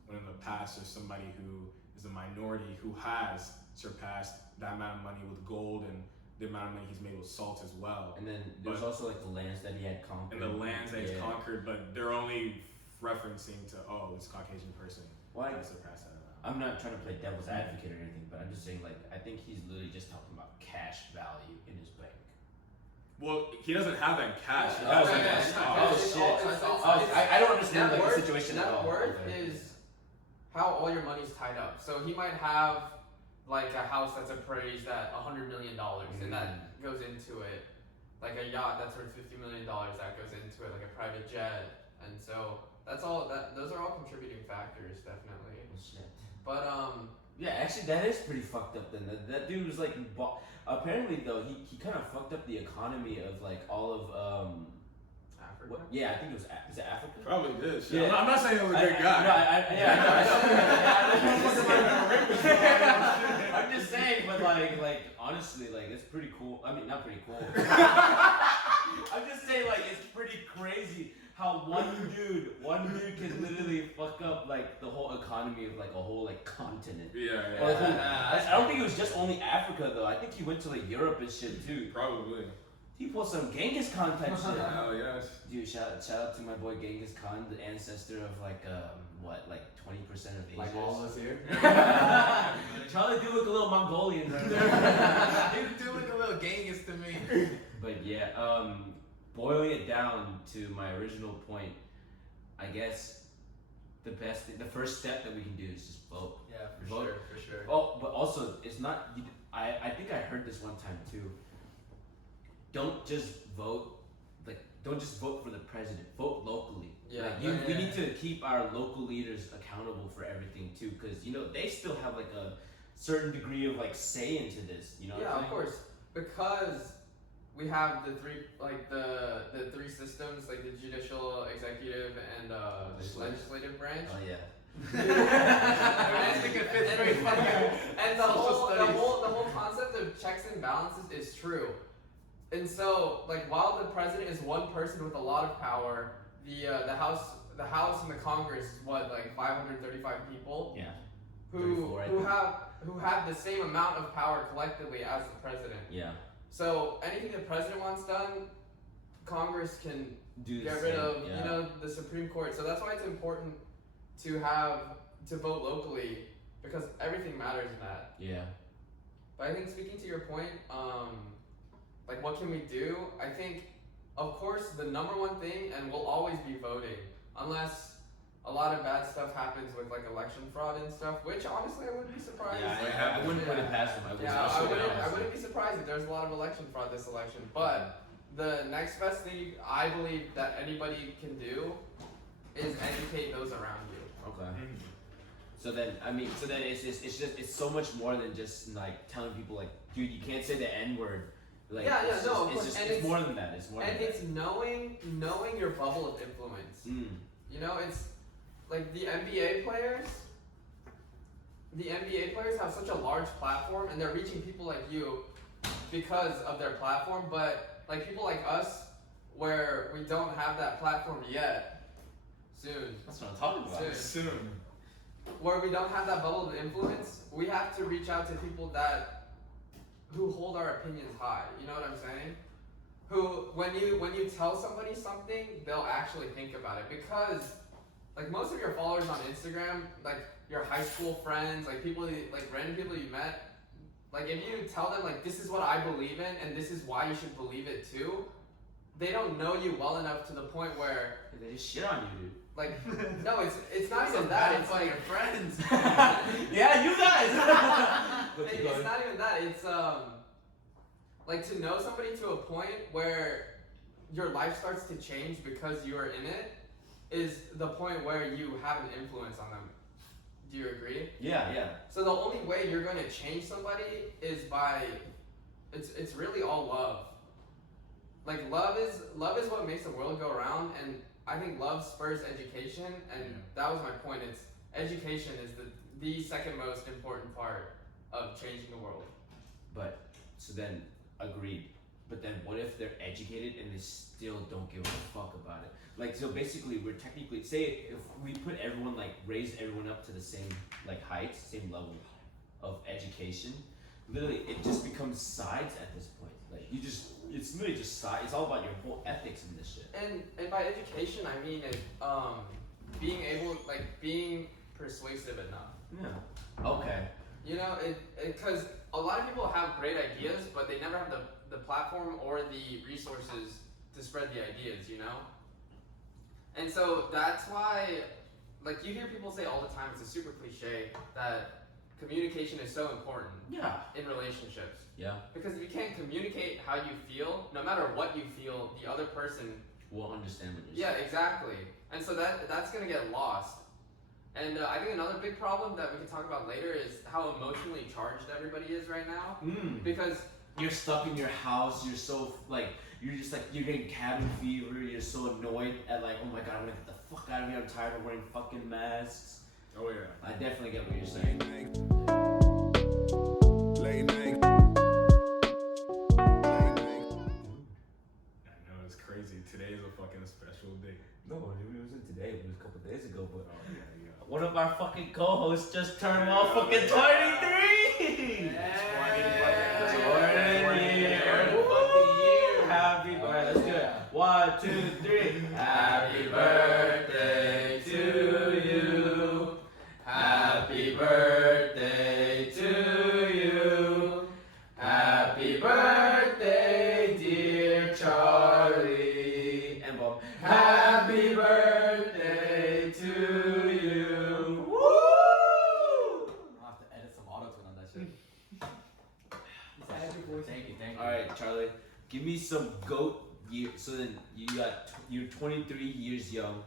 when in the past there's somebody who is a minority who has surpassed that amount of money with gold and the amount of money he's made with salt as well. And then there's also the lands that he had conquered. And the lands that he's conquered, but they're only referencing to, this Caucasian person has surpassed that amount. I'm not trying to play devil's advocate or anything, but I'm just saying I think he's literally just talking about cash value in his bank. Well, he doesn't have that in cash. He Oh, has yeah, it in yeah. stock. Oh, shit. I don't understand net the worth, situation at net all. worth Okay. is how all your money's tied up. So he might have a house that's appraised at $100 million, and that goes into it. A yacht that's worth $50 million, that goes into it. A private jet, and so that's all. Those are all contributing factors, definitely. Oh, shit. But Yeah, actually, that is pretty fucked up. Then that dude was apparently though he kind of fucked up the economy of all of Africa. yeah, I think it was is it Africa? Probably did. Shit. Yeah. I'm not saying he was a good guy. I'm just saying, but honestly, it's pretty cool. I mean, not pretty cool. I'm just saying, it's pretty crazy how one dude can literally fuck up the whole economy of a whole continent. Yeah. I don't think it was just only Africa though. I think he went to Europe and shit too. Probably. He pulled some Genghis Khan type shit. Hell yes. Dude, shout out to my boy Genghis Khan, the ancestor of 20% of Asia. All of us here. Charlie do look a little Mongolian right there. You do look a little Genghis to me. But yeah, boiling it down to my original point, I guess the first step that we can do is just vote. Yeah, Vote. for sure. Oh, but also it's not. I think I heard this one time too. Don't just vote. Don't just vote for the president. Vote locally. Yeah. We need to keep our local leaders accountable for everything too, because they still have a certain degree of say into this. You know. Yeah, of course, because we have the three systems, the judicial, executive, and legislative branch. Oh yeah. And the whole concept of checks and balances is true. And so, while the president is one person with a lot of power, the House and the Congress is 535 people. Yeah. Who 34, have the same amount of power collectively as the president. Yeah. So anything the president wants done, Congress can get rid of. The Supreme Court. So that's why it's important to vote locally, because everything matters in that. Yeah. But I think, speaking to your point, what can we do? I think, of course, the number one thing, and we'll always be voting, unless a lot of bad stuff happens with like election fraud and stuff, which honestly I wouldn't be surprised. Yeah, I wouldn't put it past them. I wouldn't be surprised if there's a lot of election fraud this election. But the next best thing I believe that anybody can do is educate those around you. Okay. So then it's so much more than just like telling people like, dude, you can't say the N word. Like, it's more than that. It's more. And it's knowing your bubble of influence. You know, it's like the NBA players. The NBA players have such a large platform, and they're reaching people like you because of their platform. But like people like us, where we don't have that platform yet, soon. That's what I'm talking about. Soon. Where we don't have that bubble of influence, we have to reach out to people who hold our opinions high. You know what I'm saying? Who, when you tell somebody something, they'll actually think about it. Because, like, most of your followers on Instagram, like your high school friends, like random people you met, like if you tell them like this is what I believe in and this is why you should believe it too, they don't know you well enough to the point where they just shit on you, dude. Like, no, it's not even that. It's like your friends. Yeah, you guys. It's not even that. It's like to know somebody to a point where your life starts to change because you are in it is the point where you have an influence on them. Do you agree? Yeah. So the only way you're going to change somebody is by it's really all love. Like love is what makes the world go around, and I think love spurs education, and that was my point. It's education is the second most important part of changing the world. But so then agreed. But then what if they're educated and they still don't give a fuck about it? Like, so basically we're technically, say if we put everyone, like raise everyone up to the same like heights, same level of education, literally it just becomes sides at this point. Like it's really just sides. It's all about your whole ethics in this shit. And by education I mean being persuasive enough. Yeah. Okay. You know, because a lot of people have great ideas, but they never have the platform or the resources to spread the ideas, you know? And so that's why, like, you hear people say all the time, it's a super cliche, that communication is so important in relationships. Yeah. Because if you can't communicate how you feel, no matter what you feel, the other person will understand what you're saying. Yeah, exactly. And so that's going to get lost. And I think another big problem that we can talk about later is how emotionally charged everybody is right now. Because you're stuck in your house, you're so like you're getting cabin fever, you're so annoyed at like, oh my god, I'm gonna get the fuck out of here, I'm tired of wearing fucking masks. Oh yeah. I definitely get what you're saying. Late night. I know, it's crazy. Today is a fucking special day. No, it wasn't today, it was a couple days ago, but yeah. One of our fucking co-hosts just turned off fucking 23! Happy birthday. Let's do it. 1, 2, 3. Happy birthday to you. Happy birthday to you. Happy birthday, dear Charlie. And Bob. Happy birthday to you. Woo! I'll have to edit some auto-tune on that shit. Thank you. Alright, Charlie. Give me some GOAT years. So then you're 23 years young.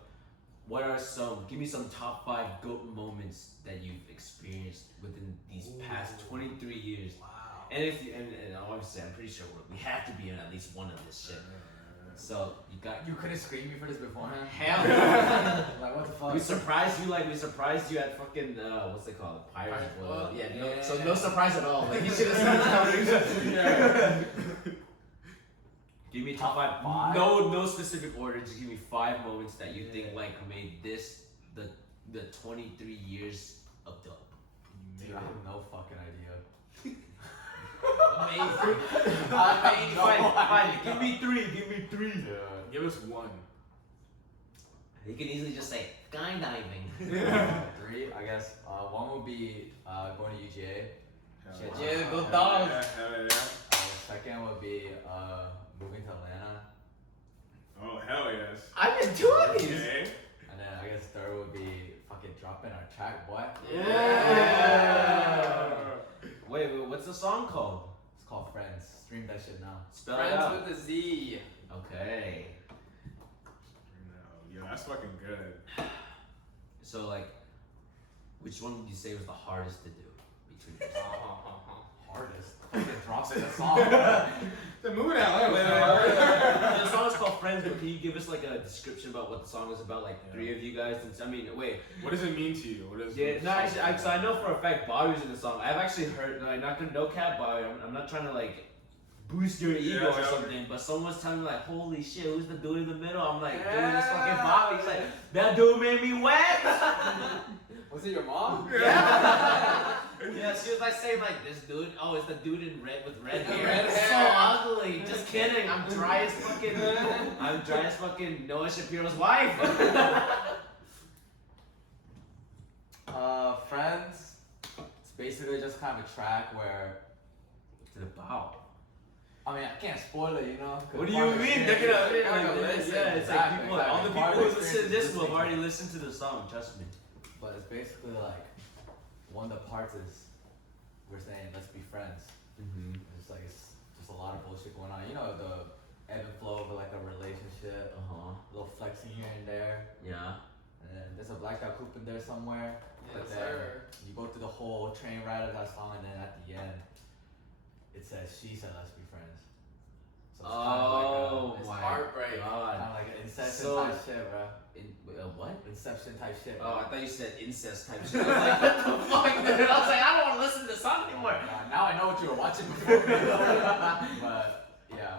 Give me some top 5 GOAT moments that you've experienced within these past 23 years. Wow. And and obviously I'm pretty sure we have to be in at least one of this shit. So You couldn't screen me for this beforehand? hell no. Like what the fuck? We surprised you at fucking what's it called? Pirates World. Yeah. So no surprise at all. Like you should have seen it. Give me top 5. No specific order. Just give me 5 moments that you think like made this the 23 years of dope. Dude, I have no fucking idea. Amazing. Fine. Give me 3. Give us 1. You can easily just say skydiving. 3, I guess. 1 would be going to UGA. Yeah, go dogs. Yeah. Second would be moving to Atlanta. Oh hell yes. I've been doing these. Okay. And then I guess third would be in our track, boy. Yeah. Wait, what's the song called? It's called Friends. Stream that shit now. Spell it Friends out. with a Z. Okay. Yeah, that's fucking good. So like, which one would you say was the hardest to do between the two? Hardest. Fucking drops in the song. The moving out. The song is called Friends, but can you give us like a description about what the song is about? Like three of you guys. I mean, wait. What does it mean to you? What is? Yeah, no, actually, so I know for a fact Bobby was in the song. I've actually heard, like, not gonna no cap Bobby. I'm not trying to like boost your ego Yeah, or yeah. something, but someone's telling me like, holy shit, who's the dude in the middle? I'm like, dude, this fucking Bobby. He's like, that dude made me wet. Was it your mom? Yeah. Yeah, she was like saying like this dude. Oh, it's the dude in red with red hair. Red It's hair. so ugly. Just kidding. I'm dry as fucking Noah Shapiro's wife. Friends. It's basically just kind of a track where, What's it about? I mean, I can't spoil it, you know. 'cause What do part you of the mean? experience- They're gonna They're like, gonna listen. yeah, it's like Exactly, people, all the exactly. people Part who of the listen to experience this is will have listening already to it. listened to the song. Trust me. But it's basically like one of the parts is we're saying let's be friends. Mm-hmm. It's just a lot of bullshit going on. You know the ebb and flow of like a relationship, Uh huh. a little flexing here and there, Yeah. and then there's a blacked out coupe in there somewhere. Yes, But then sir. you go through the whole train ride of that song, and then at the end, it says she said let's be friends. So it's Oh it's my heartbreak. kind god. of like an Inception So- type shit, bro. What? Inception type shit. Oh, I thought you said incest type shit. I was like, what the fuck, dude? I was like, I don't want to listen to the song anymore. Now I know what you were watching before. But yeah,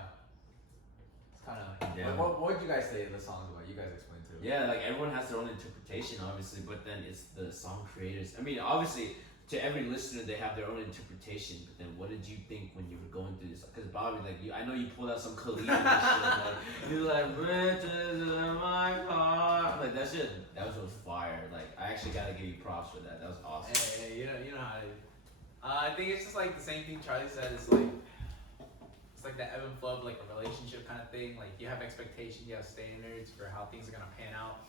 it's kind of. Yeah. What would you guys say the song's about? You guys explain too. Yeah, like everyone has their own interpretation, obviously, but then it's the song creators. I mean, obviously, to every listener, they have their own interpretation. But then, what did you think when you were going through this? Because Bobby, like, I know you pulled out some Khalid and shit. Like, you were like, "Riches in my car." Like that shit, that was fire. Like, I actually gotta give you props for that. That was awesome. Hey, you know how it is. I think it's just like the same thing Charlie said. It's like the ebb and flow of like a relationship kind of thing. Like you have expectations, you have standards for how things are gonna pan out,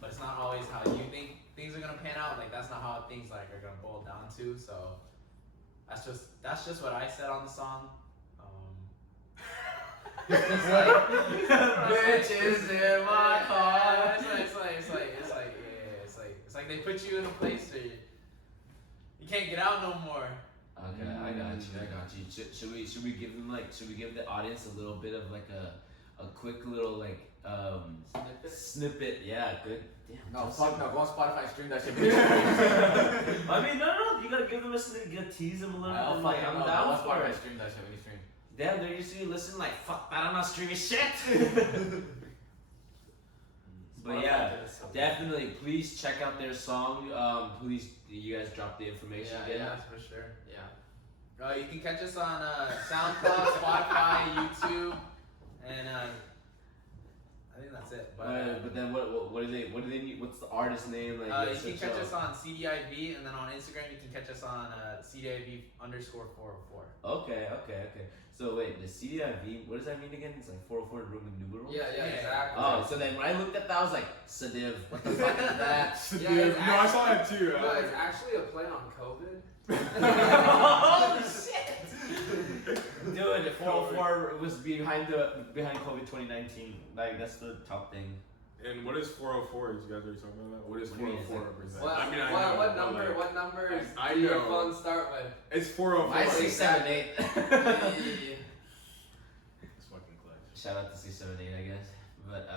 but it's not always how you think things are gonna pan out. Like that's not how things like are gonna boil down to. So that's just what I said on the song. It's just like Bitches in my car. It's like they put you in a place where you can't get out no more. Okay, I got you. Should we give them like? Should we give the audience a little bit of like a quick little like snippet? Yeah, good. Damn. No, just- fuck no. Go on Spotify and stream that shit. I mean, no. You gotta give them a snippet. You gotta tease them a little I'll bit. fuck Like, no. I'm Go down on for Spotify it. and stream that shit when you stream. Damn, they're used to listen like, fuck that, I'm not streaming shit. But yeah, definitely, please check out their song. Please, you guys drop the information again. Yeah, for sure. Yeah. You can catch us on SoundCloud, Spotify, YouTube, and I think that's it. But then what do they need? What's the artist name? Like, you can catch us on CDIV, and then on Instagram you can catch us on CDIV_404. Okay. So wait, the CDIV, what does that mean again? It's like 404 Roman numerals? Yeah, Yeah. exactly. Oh, so then when I looked at that, I was like, Sadiv, what the fuck is that? Yeah, Dude, it's no, I saw that too. No, it's actually a play on COVID. Holy shit! Dude, the 404 was behind COVID 2019. Like, that's the top thing. And what is 404? Did you guys already talk about that? What is What do you mean? 404 represent? What, I mean, I what, know, what but, number? like, What numbers I do your know. phones start with? It's 404. My 678. Yeah. It's fucking clutch. Shout out to 678, I guess. But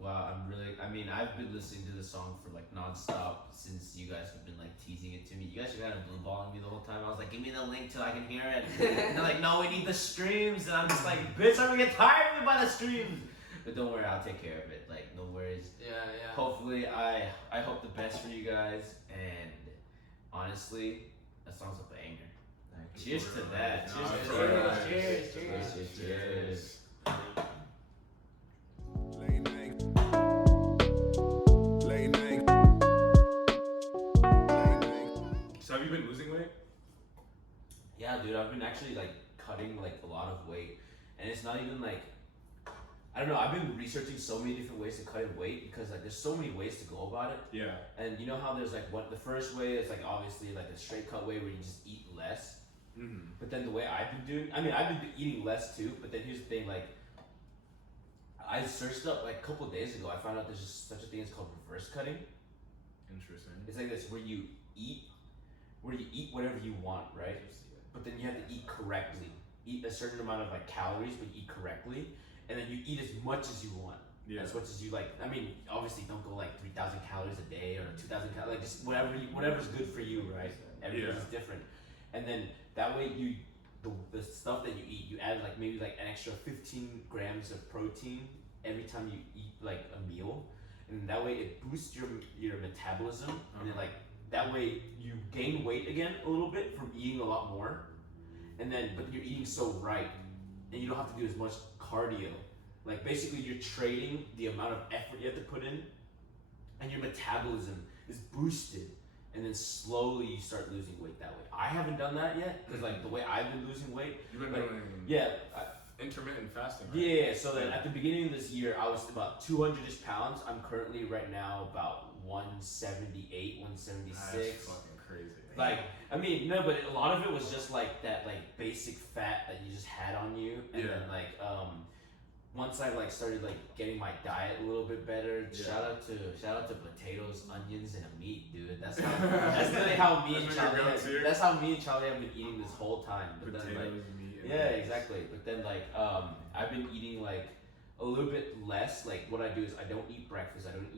wow, I've been listening to the song for like nonstop since you guys have been like teasing it to me. You guys have got a blue ball on me the whole time. I was like, give me the link till I can hear it. And they're like, no, we need the streams. And I'm just like, bitch, I'm gonna get tired of it by the streams. But don't worry, I'll take care of it. Like, no worries. Yeah. Hopefully, I hope the best for you guys. And honestly, that song's a banger. Cheers to that. No, Cheers. it's Cheers. alright. Cheers. Late night. Late night. Late night. So have you been losing weight? Yeah, dude, I've been actually like cutting like a lot of weight, and it's not even like I don't know. I've been researching so many different ways to cut in weight because like there's so many ways to go about it. Yeah. And you know how there's like what the first way is like obviously like a straight cut way where you just eat less. Mm-hmm. But then the way I've been doing, I mean I've been eating less too. But then here's the thing, like I searched up like a couple of days ago. I found out there's just such a thing as called reverse cutting. Interesting. It's like this where you eat whatever you want, right? But then you have to eat correctly. Eat a certain amount of like calories, but eat correctly, and then you eat as much as you want. Yeah. As much as you like. I mean, obviously, don't go like 3,000 calories a day or 2,000 calories. Like just whatever's good for you, right? Everybody's different. And then that way, the stuff that you eat, you add like maybe like an extra 15 grams of protein every time you eat like a meal, and that way it boosts your metabolism, and then like that way you gain weight again a little bit from eating a lot more, and then but you're eating so right, and you don't have to do as much cardio. Like basically you're trading the amount of effort you have to put in, and your metabolism is boosted, and then slowly you start losing weight that way. I haven't done that yet because like the way I've been losing weight. You've been like, doing intermittent fasting, right? Yeah, so then at the beginning of this year, I was about 200-ish pounds. I'm currently right now about 178, 176. That's fucking crazy. Like, I mean, no, but a lot of it was just like that, like basic fat that you just had on you, and then like, once I like started like getting my diet a little bit better. Shout out to potatoes, onions, and a meat, dude. That's literally how me and Charlie have been eating this whole time. But potatoes, then like, meat, and yeah, rice. exactly. But then like, I've been eating like a little bit less. Like what I do is I don't eat breakfast. I don't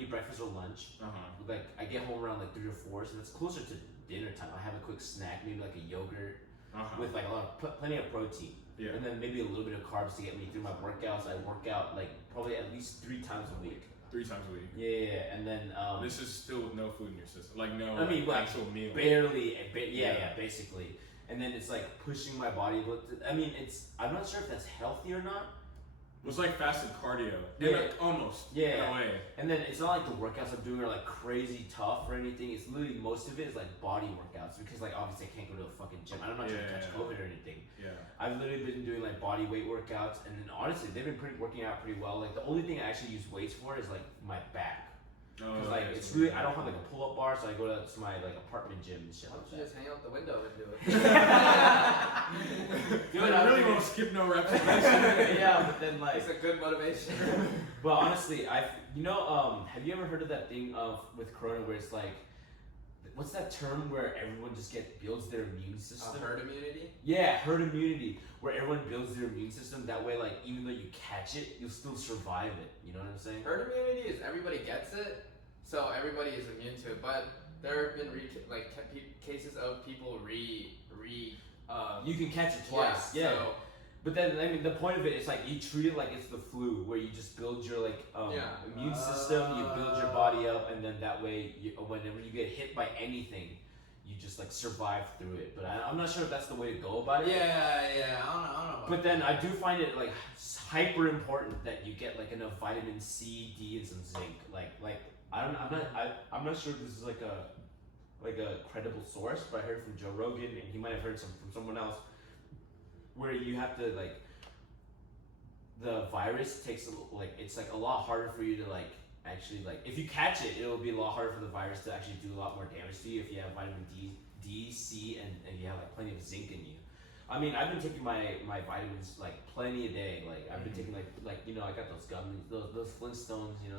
eat breakfast or lunch. Like I get home around like 3 or 4, so that's closer to dinner time. I have a quick snack, maybe like a yogurt with like a lot of plenty of protein. Yeah. And then maybe a little bit of carbs to get me through my workouts. I work out like probably at least 3 times a week. 3 times a week. Yeah, and then this is still with no food in your system, like no I mean, like, actual meal. Barely, basically. And then it's like pushing my body. But I mean, I'm not sure if that's healthy or not. It's like fasted cardio. Yeah. Like, almost. Yeah. In a way. And then it's not like the workouts I'm doing are like crazy tough or anything. It's literally most of it is like body workouts because like obviously I can't go to a fucking gym. I'm not trying to catch COVID or anything. Yeah. I've literally been doing like body weight workouts, and then honestly they've been working out pretty well. Like the only thing I actually use weights for is like my back. Because like it's really I don't have like a pull-up bar, so I go to my like apartment gym and shit. Why Like don't you that. just hang out the window and do it? Dude, I really won't skip no reps. Yeah, but then like It's a good motivation. But honestly, have you ever heard of that thing with Corona where it's like, what's that term where everyone just builds their immune system? Herd immunity? Yeah, herd immunity, where everyone builds their immune system. That way, like even though you catch it, you'll still survive it. You know what I'm saying? Herd immunity is everybody gets it, so everybody is immune to it. But there have been cases of people You can catch it twice. Yeah. So, But then, I mean, the point of it is like you treat it like it's the flu, where you just build your like immune system, you build your body up, and then that way, whenever you get hit by anything, you just like survive through it. But I'm not sure if that's the way to go about it. yeah, I don't know. But then I do find it like hyper important that you get like enough vitamin C, D, and some zinc. I'm not sure if this is like a credible source, but I heard from Joe Rogan, and he might have heard from someone else, where you have to like the virus takes it's like a lot harder for you to like actually like if you catch it, it'll be a lot harder for the virus to actually do a lot more damage to you if you have vitamin D, C, and you have like plenty of zinc in you. I mean, I've been taking my vitamins like plenty a day. Like I've been taking like I got those gummies, those Flintstones. You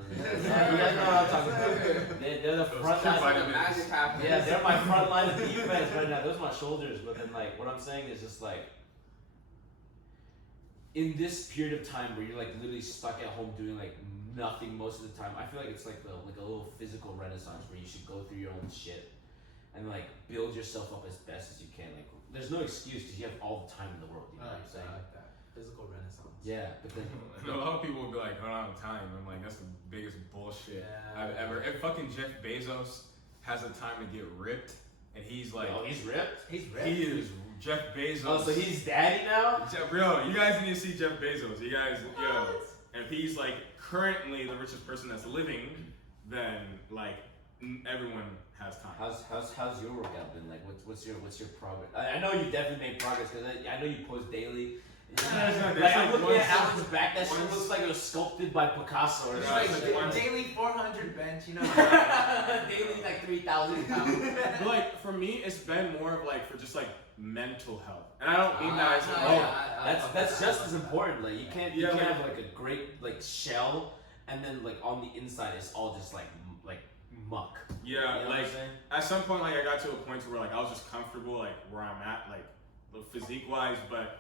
guys know what I'm talking about. They're the front line. Yeah, they're my front line of defense right now. Those are my shoulders. But then like what I'm saying is just like, in this period of time where you're like literally stuck at home doing like nothing most of the time, I feel like it's like a little physical renaissance where you should go through your own shit and like build yourself up as best as you can. Like there's no excuse because you have all the time in the world. You know what I'm saying? I like that. Physical renaissance. Yeah, but then A lot of people will be like, I don't have time. I'm like, that's the biggest bullshit I've ever. If fucking Jeff Bezos has the time to get ripped, and he's like, oh, he's ripped. He's ripped. he is Jeff Bezos. Oh, so he's daddy now. Bro, you guys need to see Jeff Bezos. You guys, and if he's like currently the richest person that's living, then like everyone has time. How's your workout been? Like, what's your progress? I know you definitely made progress because I know you post daily Like I'm looking one- at Alan's back. That shit one- looks like it was sculpted by Picasso or It's Yeah, like something. it's like one- daily 400 bench, you know. Daily like 3,000 pounds. But like for me, it's been more of like for just like mental health, and I don't mean that as That's just as important. Like you can't Yeah, like- have like a great like shell and then like on the inside it's all just like muck. yeah, You know what like I'm saying? at some point, like I got to a point where like I was just comfortable like where I'm at, like physique wise, but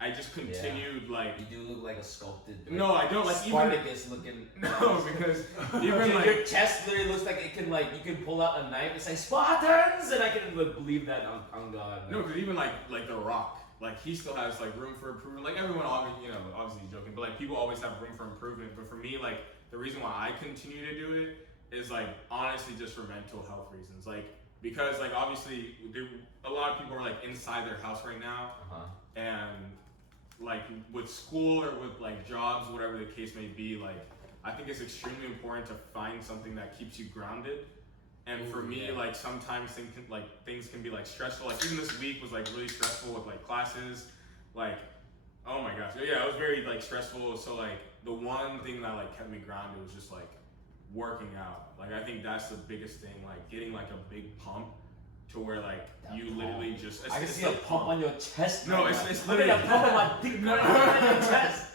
I just continued like. You do look like a sculpted. Like, No, I don't like even. Spartacus looking. No, because even Dude, like your chest literally looks like it can like you can pull out a knife and say Spartans, and I can like, believe that on God. no, because even like The Rock, like he still has like room for improvement. Like everyone, obviously, obviously joking, but like people always have room for improvement. But for me, like the reason why I continue to do it is like honestly just for mental health reasons. Like because like obviously a lot of people are like inside their house right now, and like with school or with like jobs, whatever the case may be, like I think it's extremely important to find something that keeps you grounded. And for me, like sometimes things can be like stressful. Like even this week was like really stressful with like classes. Like, oh my gosh, yeah, it was very like stressful. So like the one thing that like kept me grounded was just like working out. Like I think that's the biggest thing. Like getting like a big pump to where like That you pump. literally just. I can see a pump on your chest. No, right it's now. literally Look at a pump on my dick No, on your chest.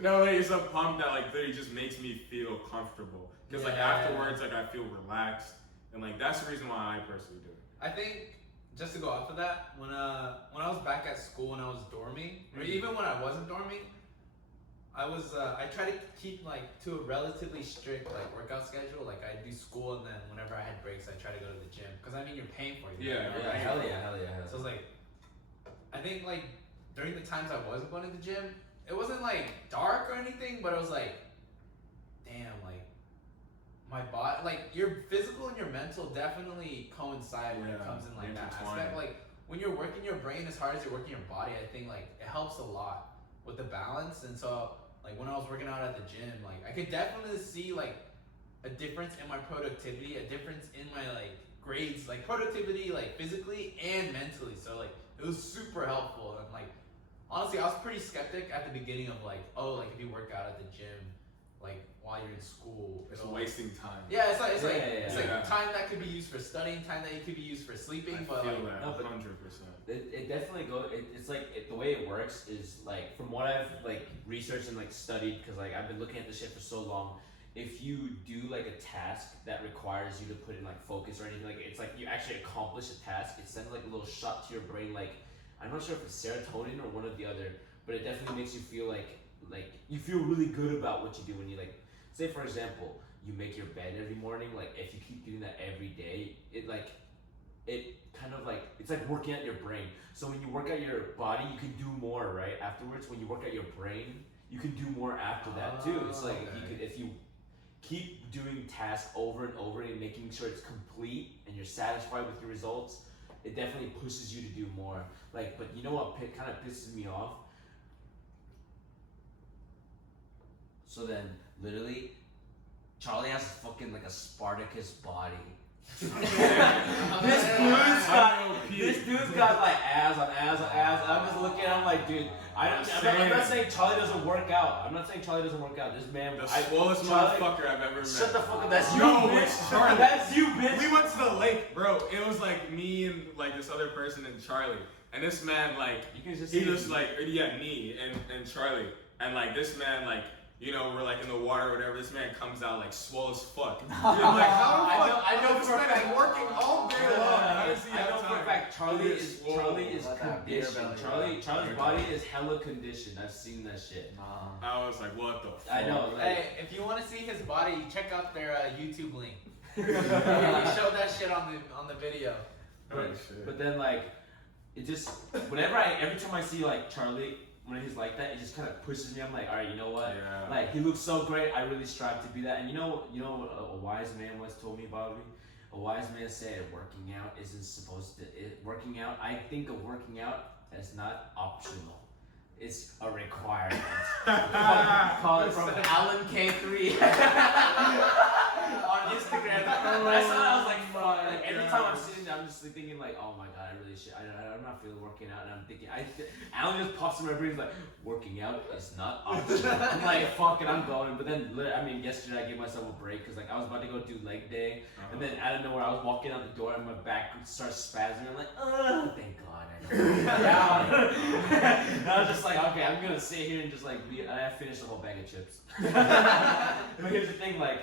No, like, it's a pump that like literally just makes me feel comfortable. Because like afterwards, like I feel relaxed, and like that's the reason why I personally do it. I think just to go off of that, when I was back at school and I was dorming, or even when I wasn't dorming, I try to keep like to a relatively strict like workout schedule. Like I do school and then whenever I had breaks, I try to go to the gym because I mean you're paying for it. Yeah, you know, Yeah, right? hell yeah, hell yeah. So it's like, I think like during the times I wasn't going to the gym, it wasn't like dark or anything, but it was like, damn, like my body, like your physical and your mental definitely coincide when it Yeah, comes in like that intertwined. aspect. Like when you're working your brain as hard as you're working your body, I think like it helps a lot with the balance. And so like when I was working out at the gym, like I could definitely see like a difference in my productivity, a difference in my like grades, like productivity, like physically and mentally. So like it was super helpful. And like honestly, I was pretty skeptic at the beginning of like, oh, like if you work out at the gym, like while you're in school, It's it'll, wasting time. yeah, it's like Yeah. time that could be used for studying, time that it could be used for sleeping, I but feel like that No, but- 100%. It definitely goes. It's like the way it works is like from what I've like researched and like studied because like I've been looking at this shit for so long. If you do like a task that requires you to put in like focus or anything, like it's like you actually accomplish a task. It sends like a little shot to your brain. Like I'm not sure if it's serotonin or one or the other, but it definitely makes you feel like you feel really good about what you do when you like. Say for example, you make your bed every morning. Like if you keep doing that every day, it kind of like it's like working out your brain. So when you work out your body, you can do more right afterwards. When you work out your brain, you can do more after that too. It's like if you keep doing tasks over and over and making sure it's complete and you're satisfied with your results, it definitely pushes you to do more. Like, but you know what kind of pisses me off? So then, literally, Charlie has fucking like a Spartacus body. This dude's got like abs on abs on abs. I'm just looking at him like, dude. I'm not saying Charlie doesn't work out. I'm not saying Charlie doesn't work out. This man, The swollest motherfucker I've ever met. Shut the fuck up. That's you, No, bitch. it's Charlie. That's you, bitch. We went to the lake, bro. It was like me and like this other person and Charlie. And this man, like, You can just he see was it. like, yeah, me and Charlie. And like this man, like, you know, we're like in the water or whatever. This man comes out like swole as fuck. And I'm like, how the fuck? I know this for a man fact. is working all day long. How does he I have know for a time? fact Charlie He is swole. Let that beer conditioned. belly Charlie's body is hella conditioned. I've seen that shit. I was like, what the fuck? I know. Like, hey, if you want to see his body, check out their YouTube link. He showed that shit on the video. Oh, shit. but then like, it just every time I see like Charlie when he's like that, it just kind of pushes me. I'm like, all right, you know what? Yeah. Like he looks so great. I really strive to be that. And you know what a wise man once told me about me. A wise man said, working out isn't supposed to. Working out. I think of working out as not optional. It's a requirement. Call it from Alan K3 on Instagram. I saw that, I was like, fuck. Like, every time I'm sitting there, I'm just like, thinking like, oh my god, I really should. I'm not feeling working out, and I'm thinking, Alan just pops in my brain, he's like, working out is not optional. I'm like, fuck it, I'm going. But then, I mean, yesterday I gave myself a break because like I was about to go do leg day, and then out of nowhere I was walking out the door and my back starts spasming. I'm like, oh, thank God. And I was just like, okay, I'm gonna sit here and just like, I finished the whole bag of chips. But here's the thing, like,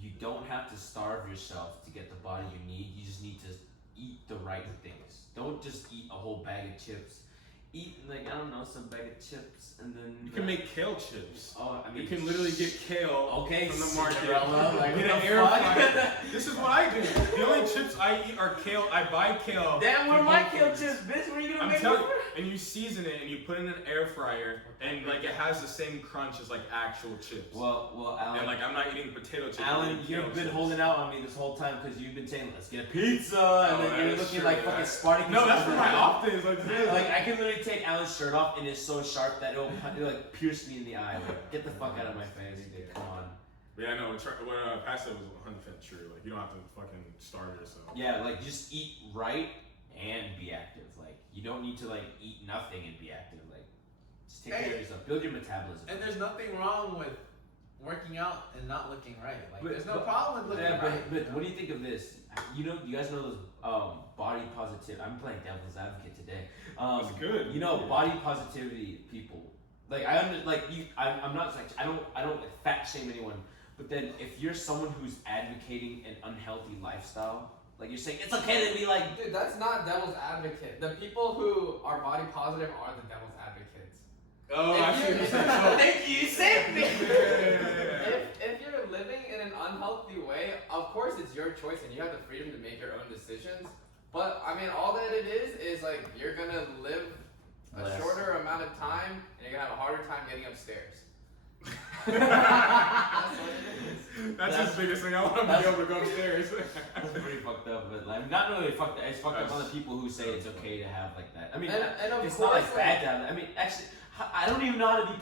you don't have to starve yourself to get the body you need. You just need to eat the right things. Don't just eat a whole bag of chips. Eat, like, I don't know, some bag of chips, and then You can make kale chips. Oh, I mean, You can literally get kale from the market. Cinderella, like, Get what an the air fuck? fryer. This is what I do. The only chips I eat are kale. I buy kale. Damn, where are from my Whole kale Foods. chips, bitch? Where are you gonna I'm make telling them? you, and you season it and you put it in an air fryer, and like it has the same crunch as like actual chips. Well, Alan. And like I'm not eating potato chips. I'm Alan, eating you've kale been chips. holding out on me this whole time because you've been saying, let's get a pizza, and Oh, then that you're is looking true, like yeah. fucking Spartacus. No, that's for my off days. Like this. Like, I can literally take Alan's shirt off and it's so sharp that it'll like pierce me in the eye. Like, get the fuck out of my face, dude. Come on. But yeah, no, what Pat said was 100% true. Like you don't have to fucking starve yourself. Yeah, like just eat right and be active. Like, you don't need to like eat nothing and be active. Like, just take care of yourself. Build your metabolism. And there's nothing wrong with working out and not looking right. Like, But- there's no problem with looking Yeah, right. but what do you think of this? You know, you guys know those body positive. I'm playing devil's advocate today. That's good. You know, body positivity people. Like I'm not like I don't like fat shame anyone. But then if you're someone who's advocating an unhealthy lifestyle, like you're saying it's okay to be like, Dude, that's not devil's advocate. The people who are body positive are the devil's advocates. Oh, If I see you- what you're saying. thank you, saved me. If you're living in an unhealthy way, of course it's your choice and you have the freedom to make your own decisions. But I mean, all that it is like you're gonna live a Less. shorter amount of time and you're gonna have a harder time getting upstairs. That's what it is. That's his biggest thing. I want to be that's- able to go upstairs. That's pretty fucked up, but like not really fucked up. It's fucked up on the That's- people who say it's okay to have like that. I mean, And of it's not course, like bad down. I mean, actually, I don't even know how to be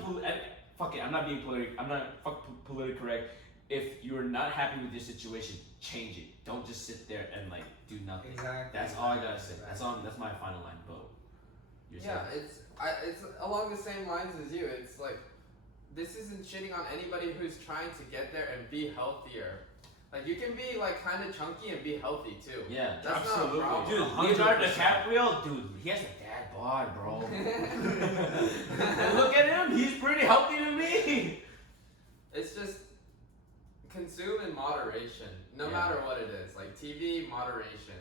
fuck it. I'm not being politically correct. If you're not happy with your situation, change it. Don't just sit there and like do nothing. Exactly. That's all I gotta say. That's my final line. Bo. You're Yeah, saying? it's along the same lines as you. It's like this isn't shitting on anybody who's trying to get there and be healthier. Like you can be like kind of chunky and be healthy too. Yeah. That's Absolutely. not a Dude, problem. Leonardo 100%. DiCaprio, dude, he has a dad bod, bro. And look at him, he's pretty healthy to me. It's just consume in moderation, no Yeah. matter what it is. Like TV, moderation.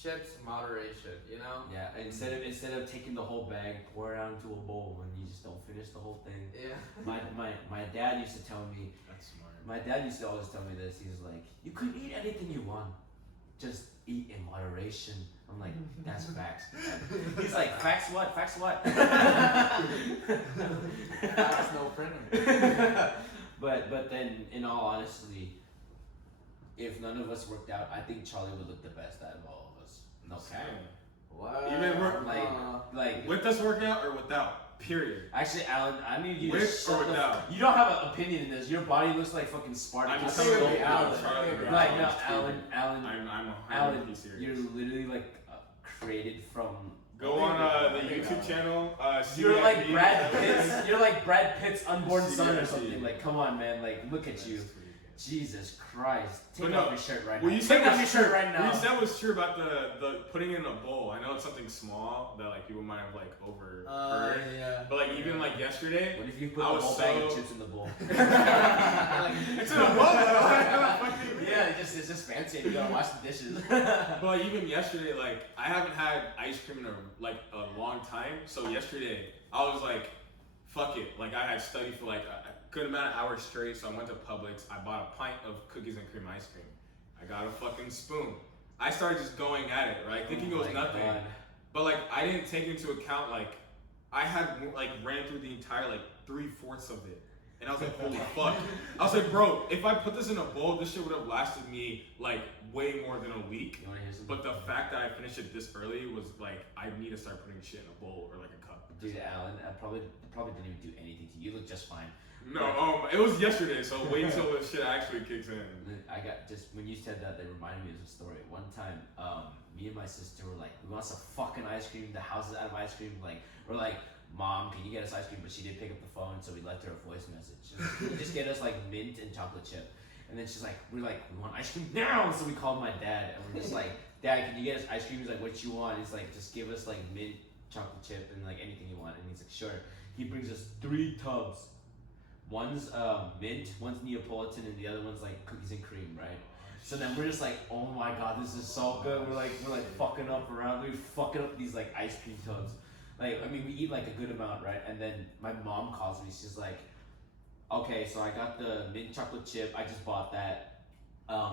Chips, moderation. You know. Yeah, instead of taking the whole bag, pour it out into a bowl, and you just don't finish the whole thing. Yeah. My dad used to tell me. That's smart. My dad used to always tell me this. He was like, "You could eat anything you want, just eat in moderation." I'm like, "That's facts." He's like, "Facts what? Facts what?" Facts, no printer. But then, in all honesty, if none of us worked out, I think Charlie would look the best out of all of us. No cap. What? Even work- Like With us working out or without? Period. actually, Alan, I need you to With shut or the without? You don't have an opinion in this. Your body looks like fucking Spartacus. I'm saying So with Alan. Charlie, bro. Like no, I'm Alan, I'm Alan, 100% serious. you're literally like created from. Go on the YouTube channel. You're like CIP. Brad Pitt's. You're like Brad Pitt's unborn son or CIP. something. Like, come on, man. Like, look at That's you. pretty good. Jesus Christ. Take But no, off your shirt right Well, now. you said Take off your was shirt true. right now. What you said was true about the putting it in a bowl. I know it's something small that like people might have like overheard. Yeah. But like even like yesterday, What if you put I the was whole bag of so- chips in the bowl? it's in a bowl. Yeah, it's just fancy. And you gotta wash the dishes. But like, even yesterday, like I haven't had ice cream in a long time. So yesterday, I was like, fuck it. Like I had studied for like a good amount of hours straight. So I went to Publix. I bought a pint of cookies and cream ice cream. I got a fucking spoon. I started just going at it, right? Thinking it was Oh my nothing. God. But like I didn't take into account like I had like ran through the entire like 3/4 of it. And I was like, holy fuck. I was like, bro, if I put this in a bowl, this shit would have lasted me like way more than a week. You wanna hear something? But the fact that I finished it this early was like, I need to start putting shit in a bowl or like a cup. Dude, Alan, I probably didn't even do anything to you. You look just fine. No, it was yesterday, so wait until the shit actually kicks in. I got just when you said that reminded me of a story. One time, me and my sister were like, we want some fucking ice cream. The house is out of ice cream. Like, we're like, Mom, can you get us ice cream? But she didn't pick up the phone, so we left her a voice message. She's like, can you just get us like mint and chocolate chip? And then she's like, we want ice cream now. So we called my dad, and we're just like, Dad, can you get us ice cream? He's like, what you want? He's like, just give us like mint, chocolate chip, and like anything you want. And he's like, sure. He brings us 3 tubs. One's mint, one's Neapolitan, and the other one's like cookies and cream, right? So then we're just like, oh my god, this is so good. We're like fucking up around. We're fucking up these like ice cream tubs. Like, I mean, we eat like a good amount, right? And then my mom calls me. She's like, okay, so I got the mint chocolate chip. I just bought that.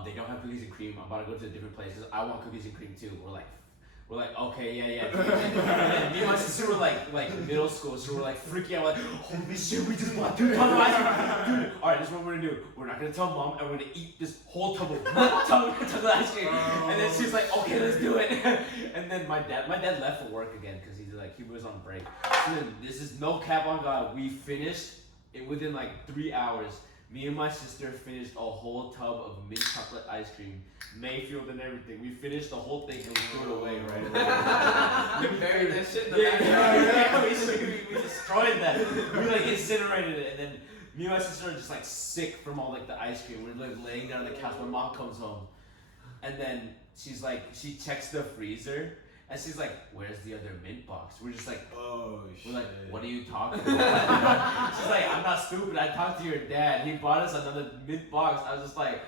They don't have cookies and cream. I'm about to go to a different place. I want cookies and cream too. We're like, okay, yeah. And me and my sister were like middle school, so we're like freaking out, like, holy shit, we just bought 2 tubs of ice cream. Dude, alright, this is what we're gonna do. We're not gonna tell Mom, and we're gonna eat this whole tub of ice cream. And then she's like, okay, let's do it. And then my dad left for work again, because he was on break. And then this is no cap on God, we finished it within like 3 hours. Me and my sister finished a whole tub of mint chocolate ice cream, Mayfield and everything. We finished the whole thing and we threw it away, right? We buried that shit in the Yeah, we destroyed that. We like incinerated it, and then me and my sister are just like sick from all like the ice cream. We're like laying down on the couch. My mom comes home, and then she's like, she checks the freezer. And she's like, where's the other mint box? We're just like, Oh shit. we're like, what are you talking about? She's like, I'm not stupid. I talked to your dad. He bought us another mint box. I was just like,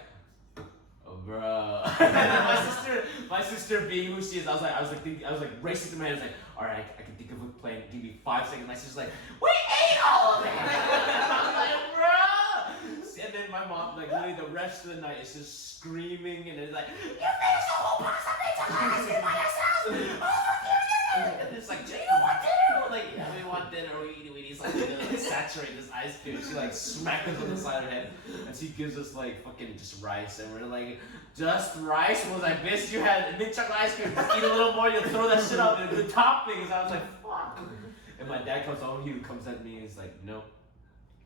oh, bro. And then my sister being who she is, I was like racing through my head. I was like, all right, I can think of a plan. Give me 5 seconds. My sister's like, we ate all of it. And I was like, bro. And then my mom, like literally the rest of the night, is just screaming and it's like, you finished the whole box of mint chocolate ice cream by yourself. And it's like, do you want dinner? We're like, yeah, we want dinner. We need something to like, saturate this ice cream. She like smacked us on the side of her head, and she gives us like fucking just rice, and we're like, just rice? Was I bitch? You had mint chocolate ice cream. Just eat a little more. You throw that shit up in the toppings. I was like, fuck. And my dad comes home. He comes at me and he's like, no.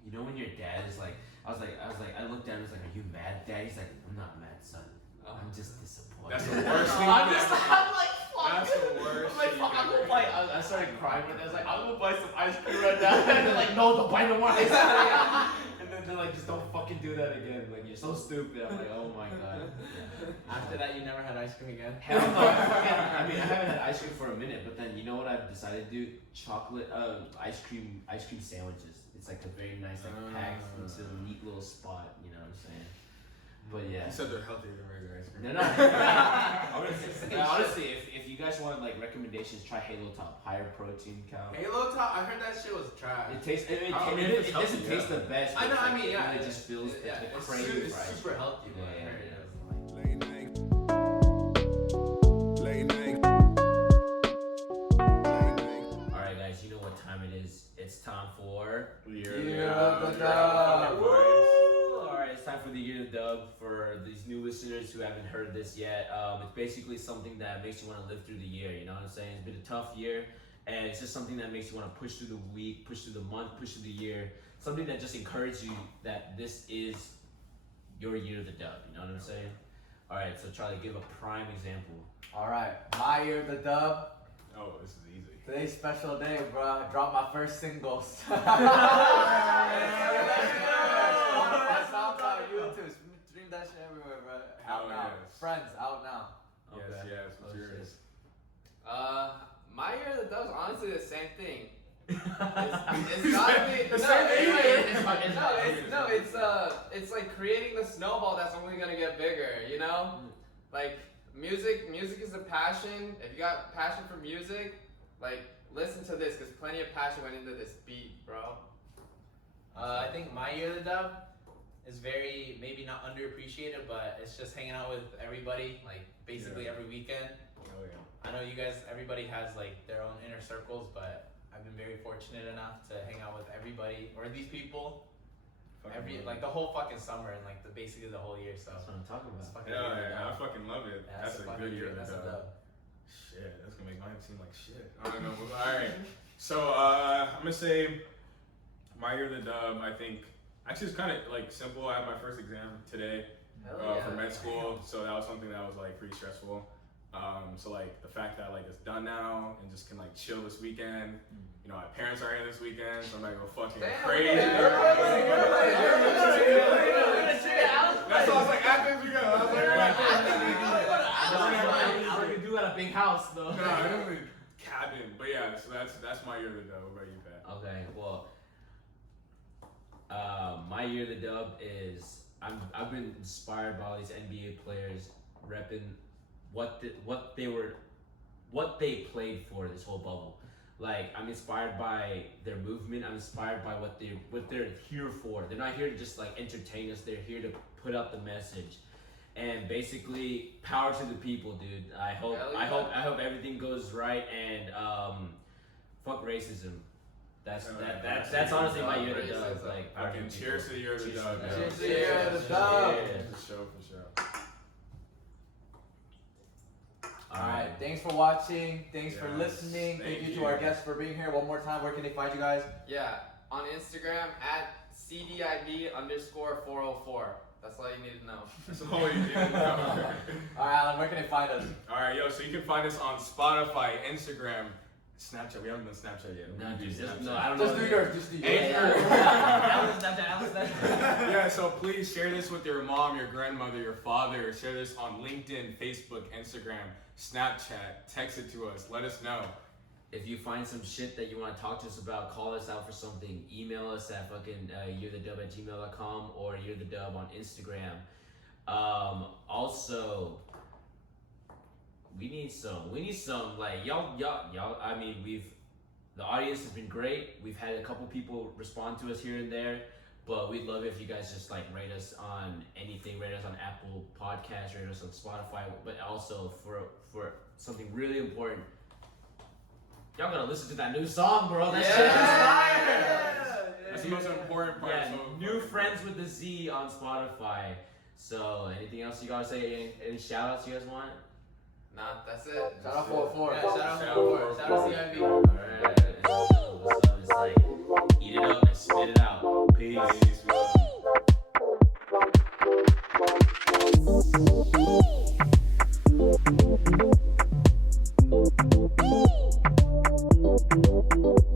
You know when your dad is like, I looked down and was like, are you mad, Dad? He's like, I'm not mad, son. I'm just disappointed. That's the worst thing. I'm like, fuck. That's the worst. I'm like, thing fuck, I'm ever. gonna buy. I started crying with it. I was like, I'm gonna buy some ice cream right now. And they're like, no, don't buy no more ice cream. And then they're like, just don't fucking do that again. Like, you're so stupid. I'm like, oh my god. After that, you never had ice cream again? Hell no. I mean, I haven't had ice cream for a minute, but then you know what I've decided to do? Chocolate, ice cream sandwiches. It's like a very nice, like packed into a neat little spot. You know what I'm saying? But yeah. You said they're healthier than regular ice cream. They're not. Honestly, if you guys want like recommendations, try Halo Top. Higher protein count. Halo Top, I heard that shit was trash. It tastes. It it's doesn't healthy, taste yeah. the best. I know, but I mean, yeah. It just feels the it's craving for ice cream. super healthy, but Yeah, I heard yeah. it was like... Late night. Late night. Late night. All right, guys. You know what time it is? It's time for. Year of the Dub. Woo! All right, it's time for the Year of the Dub. For these new listeners who haven't heard this yet, it's basically something that makes you want to live through the year. You know what I'm saying? It's been a tough year, and it's just something that makes you want to push through the week, push through the month, push through the year. Something that just encourages you that this is your Year of the Dub. You know what I'm saying? All right, so Charlie, give a prime example. Alright, my Year of the Dub. Oh, this is easy. Today's special day, bro. I dropped my first singles. Soundcloud, YouTube, stream that shit everywhere, bro. Out Oh, now. yes. Friends, out now. Yes, yes. What's Oh, yours? My year of the dub's honestly the same thing. shit. It's gotta be The no, same it's it's like creating the snowball that's only gonna get bigger, you know? Like music is a passion. If you got passion for music, like listen to this, because plenty of passion went into this beat, bro. I think my Year of the Dub is very, maybe not underappreciated, but it's just hanging out with everybody, like basically every weekend. Oh yeah. I know you guys, everybody has like their own inner circles, but I've been very fortunate enough to hang out with everybody, or these people, like the whole fucking summer and like basically the whole year. So That's what I'm talking it's about. fucking Yeah, I fucking love it. Yeah, That's a fucking good year of the That's a dub. dub. Shit, that's gonna make mine seem like shit. I don't know. But, all right. So I'm gonna say my year of the dub. I think actually it's kind of like simple. I had my first exam today for med school, so that was something that was like pretty stressful. So like the fact that like it's done now and just can like chill this weekend. You know, my parents are here this weekend, so I'm gonna go fucking crazy. That's why I was like, after this weekend, I was like, I like to do at a big house though. no, I don't think cabin. But yeah, so that's my year of the dub. What about you, Pat? Okay, well, my year of the dub is I've been inspired by all these NBA players repping what they played for this whole bubble. Like I'm inspired by their movement. I'm inspired by what they're here for. They're not here to just like entertain us. They're here to put out the message. And basically, power to the people, dude. I hope everything goes right and fuck racism. That's honestly my year of the dub. Like Fucking cheers to the year of the dub. Cheers to the year of the dub. For sure. Alright, thanks for watching. Thanks for Yes, listening. Thank you to you. our guests for being here. One more time, where can they find you guys? Yeah, on Instagram at CDIB_404. That's all you need to know. That's all you need to know. Alright, Alan, where can they find us? Alright, yo, so you can find us on Spotify, Instagram, Snapchat. We haven't done Snapchat yet. No, We do dude, just, Snapchat. no, I don't Just know. do yours. Just do yours. Yeah, so please share this with your mom, your grandmother, your father. Share this on LinkedIn, Facebook, Instagram, Snapchat. Text it to us. Let us know. If you find some shit that you want to talk to us about, call us out for something. Email us at fucking you'rethedub@gmail.com or you'rethedub on Instagram. Also, we need some like y'all. I mean, the audience has been great. We've had a couple people respond to us here and there, but we'd love it if you guys just like rate us on anything. Rate us on Apple Podcasts, rate us on Spotify, but also for something really important. Y'all gotta listen to that new song, bro. That shit is fire. That's the most important part. Yeah, so new friends with the Z on Spotify. So, anything else you gotta say? Any shout outs you guys want? Nah, that's it. Shout out 404. Yeah, shout out 404. Shout out CIB. Alright. What's up? It's like, eat it up and spit it out. Peace. Peace. We love you.